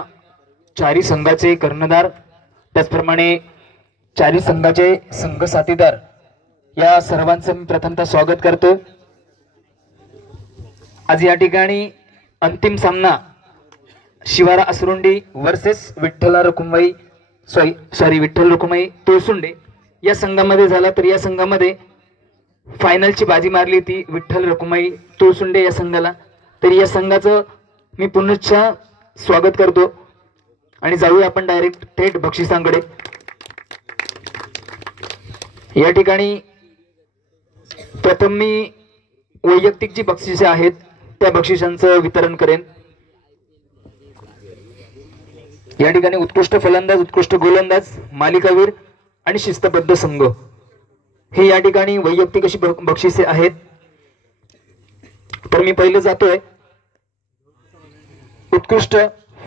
चारी संघाचे कर्णधार त्याचप्रमाणे चारी संघाचे संघ साथीदार या सर्वांचं मी प्रथमतः स्वागत करतो. आज या ठिकाणी अंतिम सामना शिवारा आसुंडे वर्सेस विठ्ठल रुक्मिणी तुळसुंडे या संघामध्ये झाला. तर या संघामध्ये फायनलची बाजी मारली ती विठ्ठल रुक्मिणी तुळसुंडे या संघाला. तर या संघाचं मी पुनश्च स्वागत करतो आणि जाऊया आपण डायरेक्ट थेट बक्षिसांकडे. या ठिकाणी प्रथम मी वैयक्तिक जी बक्षिसे आहेत त्या बक्षिसांचं वितरण करेन. या ठिकाणी उत्कृष्ट फलंदाज, उत्कृष्ट गोलंदाज, मालिकावीर आणि शिस्तबद्ध संघ हे या ठिकाणी वैयक्तिक अशी बक्षिसे आहेत. तर मी पहिले जातोय उत्कृष्ट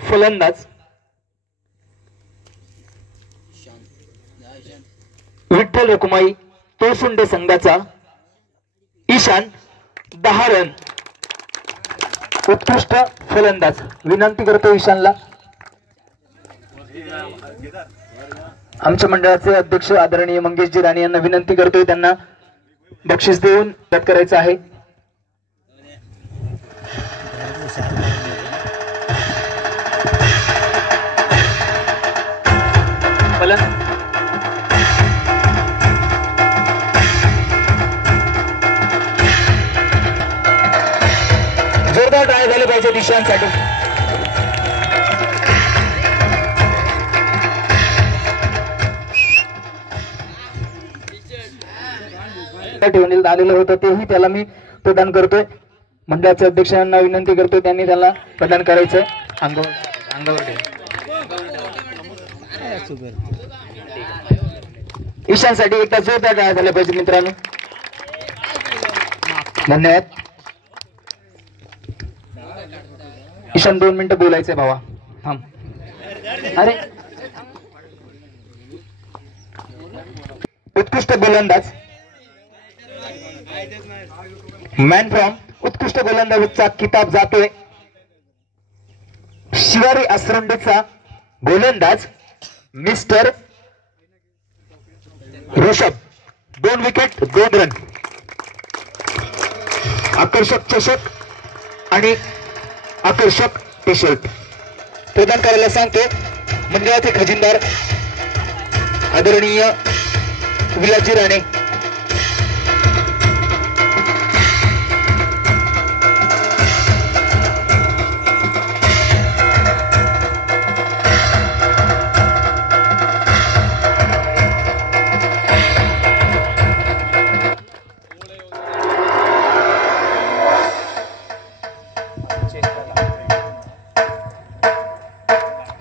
फलंदाज विठ्ठल रुक्मिणी तुळसुंडे संघाचा ईशान 10 रन. उत्कृष्ट फलंदाज. विनंती करतो ईशानला. आमच्या मंडळाचे अध्यक्ष आदरणीय मंगेशजी राणे यांना विनंती करतोय त्यांना बक्षीस देऊन रद्द करायचं आहे. जोरदार ट्राय झाले पाहिजे ईशानसाठी. ठेवण्यात आलेलं होतं तेही त्याला मी प्रदान करतोय. मंडळाच्या अध्यक्षांना विनंती करतोय त्यांनी त्याला प्रदान करायचं. अंगावर ईशानसाठी एकदा जोरदार ट्राय झाले पाहिजे मित्रांनो. धन्यवाद. ईशान 2 मिनिटं बोलायचंय भावा. थांब. अरे उत्कृष्ट गोलंदाज मॅन फ्रॉम उत्कृष्ट गोलंदाजीचा किताब जातोय शिवारी आसरंडेचा गोलंदाज मिस्टर ऋषभ. 2 wicket 2 run. आकर्षक चषक आणि आकर्षक टी शर्ट प्रदान करायला सांगतो मंडळाचे खजिनदार आदरणीय विलासजी राणे.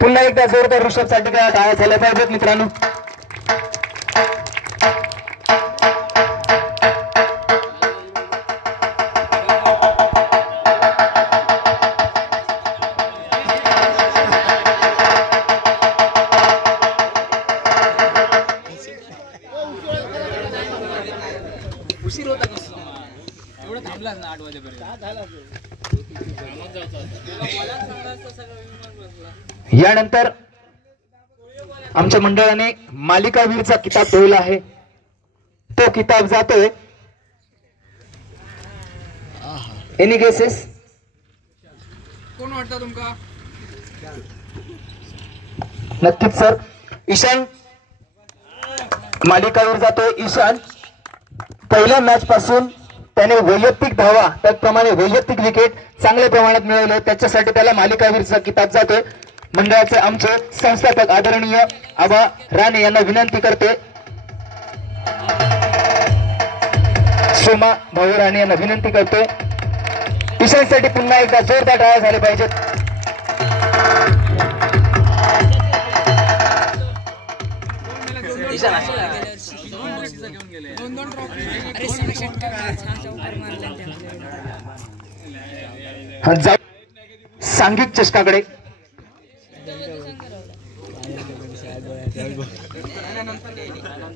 पुन्हा एकदा जोरदार ऋषभसाठी काय टाळ्या झाल्या पाहिजेत मित्रांनो. उशीर होता एवढं थांबलास ना 8 वाजेपर्यंत. यानंतर आमच्या मंडळाने मालिकावीरचा किताब ठेवला आहे. तो किताब जातोय एनी गेसेस कोण वाटतं तुमका? नक्कीच सर. ईशान मालिकावीर जातोय. ईशान पहिल्या मॅच पासून त्याने वैयक्तिक धावा त्याचप्रमाणे वैयक्तिक विकेट चांगल्या प्रमाणात मिळवले. त्याच्यासाठी त्याला मालिकावीरचा किताब जातोय. मंडळाचे आमचे संस्थापक आदरणीय आबा राणे यांना विनंती करते. सोमा भाऊ राणे यांना विनंती करतोय. ईशानसाठी पुन्हा एकदा जोरदार टाळ्या झाले पाहिजेत. सांघिक चषकाकडे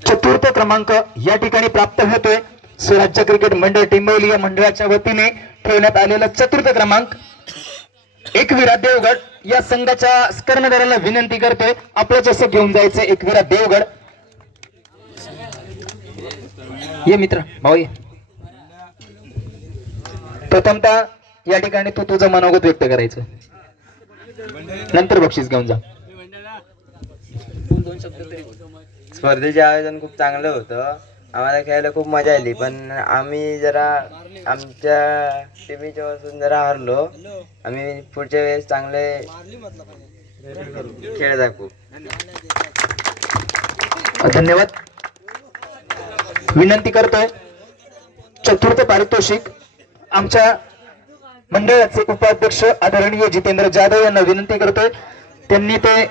चतुर्थ क्रमांक या ठिकाणी प्राप्त होतोय. स्वराज्य क्रिकेट मंडळ टिंबवली या मंडळाच्या वतीने ठेवण्यात आलेला चतुर्थ क्रमांक एकविरा देवगड या संघाच्या कर्णधाराला विनंती करतोय आपलं चषक घेऊन जायचं. एकविरा देवगड ये मित्र भाऊ ये. प्रथमतः या ठिकाणी तू तुझं मनोगत व्यक्त करायचं नंतर बक्षीस घेऊन जा. स्पर्धेचे आयोजन खूप चांगलं होतं. आम्हाला खेळायला खूप मजा आली पण आम्ही जरा आमच्या टीमच्या पासून जरा हारलो. आम्ही पुढच्या वेळेस चांगले खेळ दाखवू. धन्यवाद. विनंती करतोय चतुर्थ पारितोषिक आमच्या मंडळाचे उपाध्यक्ष आदरणीय जितेंद्र जाधव यांना विनंती करतोय त्यांनी ते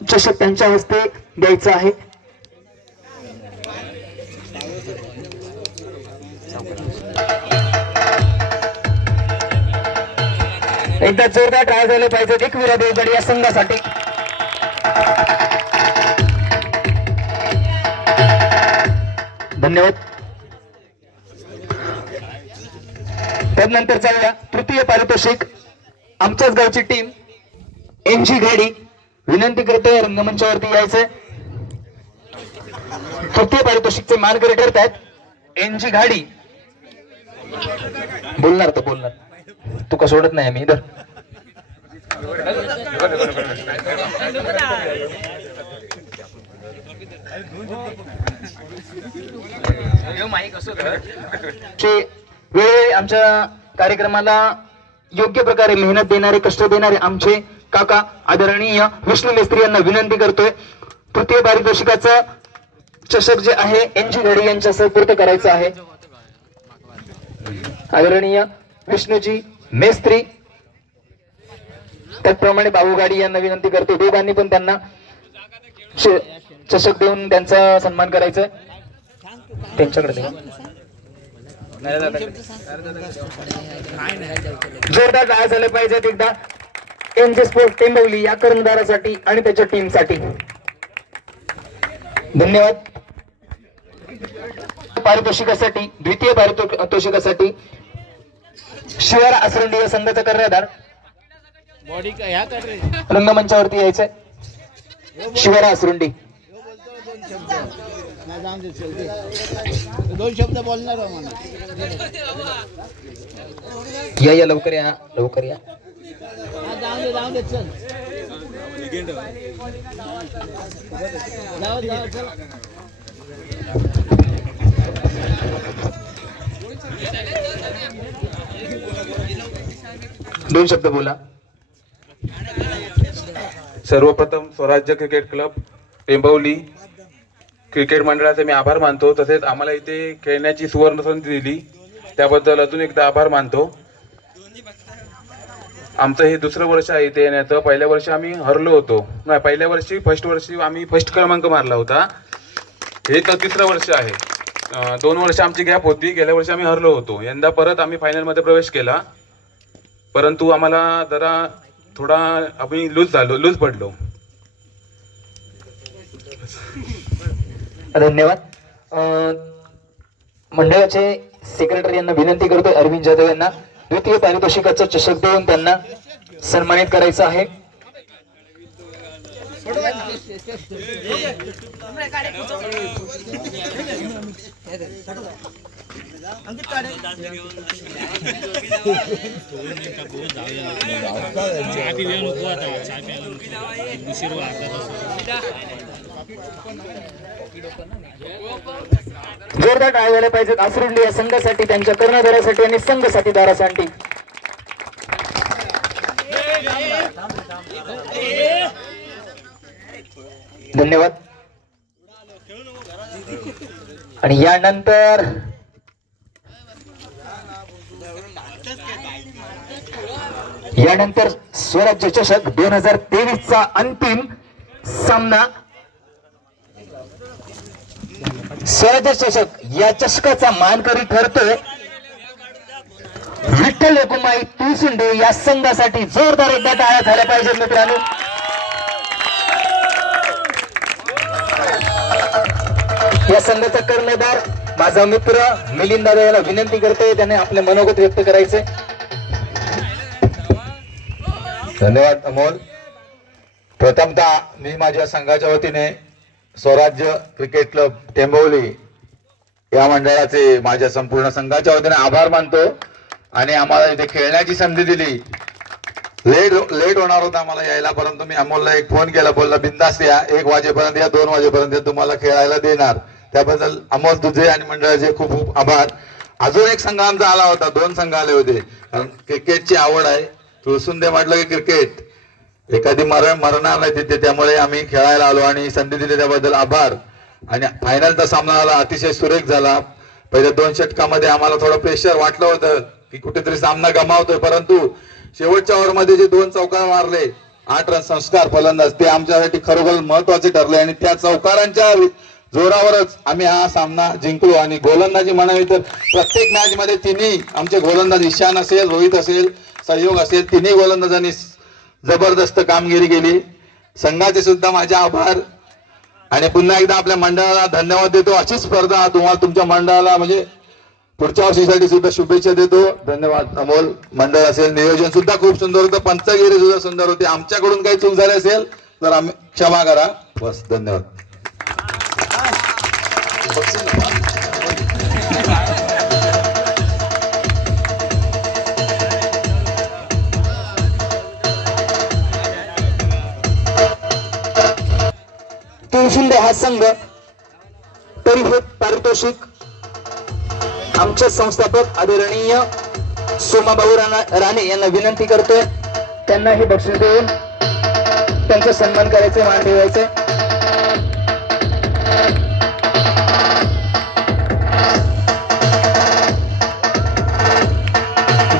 चषक त्यांच्या हस्ते द्यायचं आहे. एकदा जोरदार ट्राय झाले पाहिजे एकविरा देवगड या संघासाठी. धन्यवाद. त्यानंतर चालूया तृतीय पारितोषिक आमच्याच गावची टीम एनजी घाडी. विनंती करतोय रंगमंचावरती यायचंय. तृतीय पारितोषिकचे मानकरी ठरतायत एनजी घाडी. बोलणार तर बोलणार तू का सोडत नाही आम्ही इधर. वेळोवेळी आमच्या कार्यक्रमाला योग्य प्रकारे मेहनत देणारे, कष्ट देणारे आमचे काका आदरणीय विष्णू मेस्त्री यांना विनंती करतोय, तृतीय पारितोषिकाचा चषक जे आहे NG घडी यांच्या सुपूर्द करायचं आहे. आदरणीय विष्णूजी मेस्त्री, त्याचप्रमाणे बाबू गाडी यांना विनंती करतो, दोघांनी पण त्यांना चषक देऊन त्यांचा सन्मान करायचा आहे. त्यांच्याकडे जोरदार टाळ्या झाल्या पाहिजेत एकदा NG स्पोर्ट टेंबवली या कर्णधारासाठी आणि त्याच्या टीमसाठी. धन्यवाद. पारितोषिकासाठी, द्वितीय पारितोषिकासाठी शिवारा आसरंडी या संघाचा कर्णधार रंगमंचावरती यायचंय. शिवारा आसरंडी, 2 शब्द बोलणार या लवकर या, लवकर या. जाऊ दे चल. दोन शब्द बोला. सर्वप्रथम स्वराज्य क्रिकेट क्लब टेंबवली क्रिकेट मंडळाचे मी आभार मानतो. तसेच आम्हाला इथे खेळण्याची सुवर्ण संधी दिली त्याबद्दल अजून एकदा आभार मानतो. आमचं हे दुसरं वर्ष आहे इथे येण्याचं. पहिल्या वर्षी आम्ही हरलो होतो, नाही पहिल्या वर्षी फर्स्ट वर्षी आम्ही फर्स्ट क्रमांक मारला होता. हे तर तिसरं वर्ष आहे. 2 वर्ष आमची गॅप होती. गेल्या वर्षी आम्ही हरलो होतो. यंदा परत आम्ही फायनलमध्ये प्रवेश केला, परंतु आम्हाला जरा थोडा आम्ही लूज पडलो. धन्यवाद. मंडळाचे सेक्रेटरी यांना विनंती करतोय, अरविंद जाधव यांना द्वितीय पारितोषिकाचा चषक देऊन त्यांना सन्मानित करायचं आहे. जोरदार टाळ्या झाल्या पाहिजेत आसरुंडी या संघासाठी, त्यांच्या कर्णधारासाठी आणि संघ साथीदारासाठी. धन्यवाद. आणि यानंतर स्वराज्य चषक 2023 चा अंतिम सामना. स्वराज्य चषक या चषकाचा मानकरी ठरतोय विठ्ठल रखुमाई तुळसुंडे या संघासाठी. जोरदार एकदा टाळ्या झाल्या पाहिजेत मित्रांनो. या संघाचा कर्णधार माझा मित्र मिलिंद दादा याला विनंती करतोय, त्याने आपले मनोगत व्यक्त करायचे. धन्यवाद अमोल. प्रथमतः मी माझ्या संघाच्या वतीने स्वराज्य क्रिकेट क्लब टेंबवली या मंडळाचे माझ्या संपूर्ण संघाच्या वतीने आभार मानतो. आणि आम्हाला इथे खेळण्याची संधी दिली. लेट होणार होता आम्हाला यायला, परंतु मी अमोलला एक फोन केला, बोलला बिंदास या, 1 वाजेपर्यंत या, 2 वाजेपर्यंत तुम्हाला खेळायला देणार. त्याबद्दल अमोल तुझे आणि मंडळाचे खूप खूप आभार. अजून एक संघ आमचा आला होता, 2 संघ आले होते, कारण क्रिकेटची आवड आहे. तुळसुंदे म्हटलं की क्रिकेट एखादी मरणार नाही तिथे, त्यामुळे आम्ही खेळायला आलो आणि संधी दिली त्याबद्दल आभार. आणि फायनलचा सामना झाला, अतिशय सुरेख झाला. पहिल्या 2 षटकामध्ये आम्हाला थोडं प्रेशर वाटलं होतं की कुठेतरी सामना गमावतोय, परंतु शेवटच्या ओव्हरमध्ये जे 2 चौकार मारले, 8 रन संस्कार फलंदाज, ते आमच्यासाठी खरोखर महत्वाचे ठरले. आणि त्या चौकारांच्या जोरावरच आम्ही हा सामना जिंकलो. आणि गोलंदाजी म्हणावी तर प्रत्येक मॅच मध्ये तिन्ही आमचे गोलंदाज, ईशान असेल, रोहित असेल, सहयोग असेल, तिन्ही गोलंदाजांनी जबरदस्त कामगिरी केली. संघाचे सुद्धा माझे आभार. आणि पुन्हा एकदा आपल्या मंडळाला धन्यवाद देतो. अशीच स्पर्धा तुम्हाला तुमच्या मंडळाला म्हणजे पुढच्या वर्षीसाठी सुद्धा शुभेच्छा देतो. धन्यवाद अमोल. मंडळ असेल, नियोजन सुद्धा खूप सुंदर होतं, पंचगिरी सुद्धा सुंदर होती. आमच्याकडून काही चूक झाली असेल तर आम्ही क्षमा करा. बस, धन्यवाद. तुळसुंडे हा संघ पारितोषिक आमचे संस्थापक आदरणीय सोमाभाऊ राणे यांना विनंती करतोय, त्यांना हे बक्षीस देऊन त्यांचा सन्मान करायचे, मान ठेवायचे।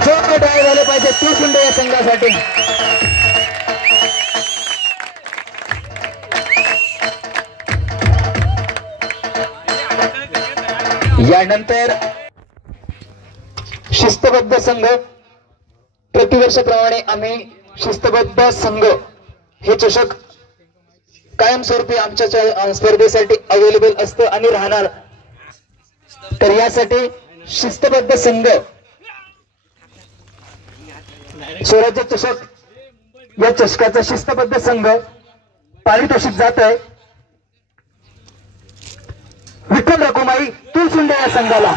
जोरदार टाळ्या झाले पाहिजे तुळसुंडे या संघासाठी। यानंतर शिस्तबद्ध संघ, प्रतिवर्षाप्रमाणे आम्ही शिस्तबद्ध संघ हे चषक कायमस्वरूपी आमच्या स्पर्धेसाठी अवेलेबल असतं आणि राहणार। तर यासाठी शिस्तबद्ध संघ स्वराज्य चषक, या चषकाचा शिस्तबद्ध संघ पारितोषिक जात आहे विठ्ठल रखुमाई तुळसुंडे या संघाला।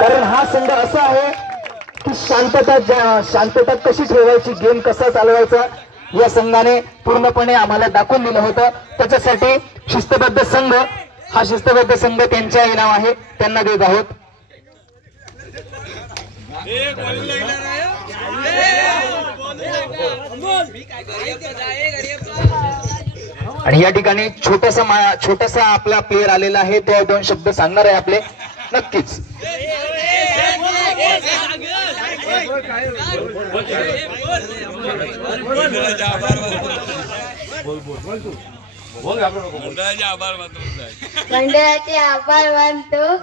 कारण हा संघ असा आहे की शांतता कशी ठेवायची, गेम कसा चालवायचा या संघाने पूर्णपणे आम्हाला दाखवून दिलं होतं। त्याच्यासाठी शिस्तबद्ध संघ, हा शिस्तबद्ध संघ त्यांच्या इनाम आहे, त्यांना देत आहोत। आणि या ठिकाणी छोटासा आपला प्लेयर आलेला आहे, तो 2 शब्द सांगणार आहे आपले नक्कीच। मंडळाचे आभार मानतो,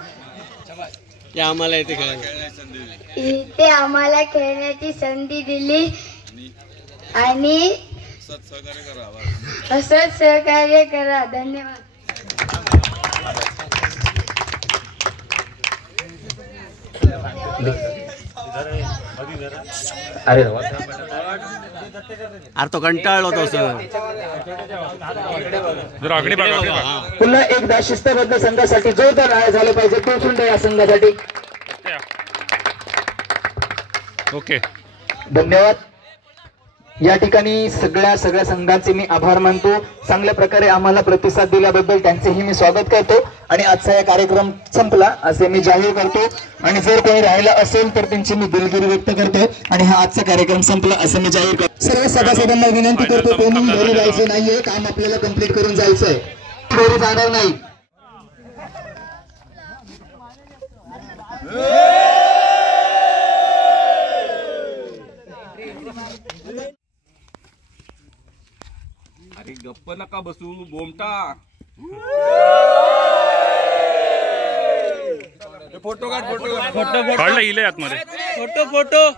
इथे आम्हाला खेळण्याची संधी दिली आणि असंच सहकार्य करा। धन्यवाद। अरे तो कंटाळलो होतो सर। पुन्हा एकदा शिस्तबद्ध संघासाठी जोरदार झालं पाहिजे तुळसुंडे या संघासाठी। ओके, धन्यवाद। या ठिकाणी सगळ्या संघांचे मी आभार मानतो, चांगल्या प्रकारे आम्हाला प्रतिसाद दिल्याबद्दल त्यांचेही मी स्वागत करतो। आणि आजचा हा कार्यक्रम संपला असे मी जाहीर करतो आणि जर कोणी राहिला असेल तर त्यांची मी दिलगिरी व्यक्त करतो आणि हा आजचा कार्यक्रम संपला असं मी जाहीर करतो। सर्व सभासदांना विनंती करतो, कोणी घरी जायचं नाहीये, काम आपल्याला कंप्लीट करून जायचंय, घरी जाणार नाही। अरे गप्प नका बसू, बोमटा। फोटो काढ, फोटो काढला इले आतमध्ये फोटो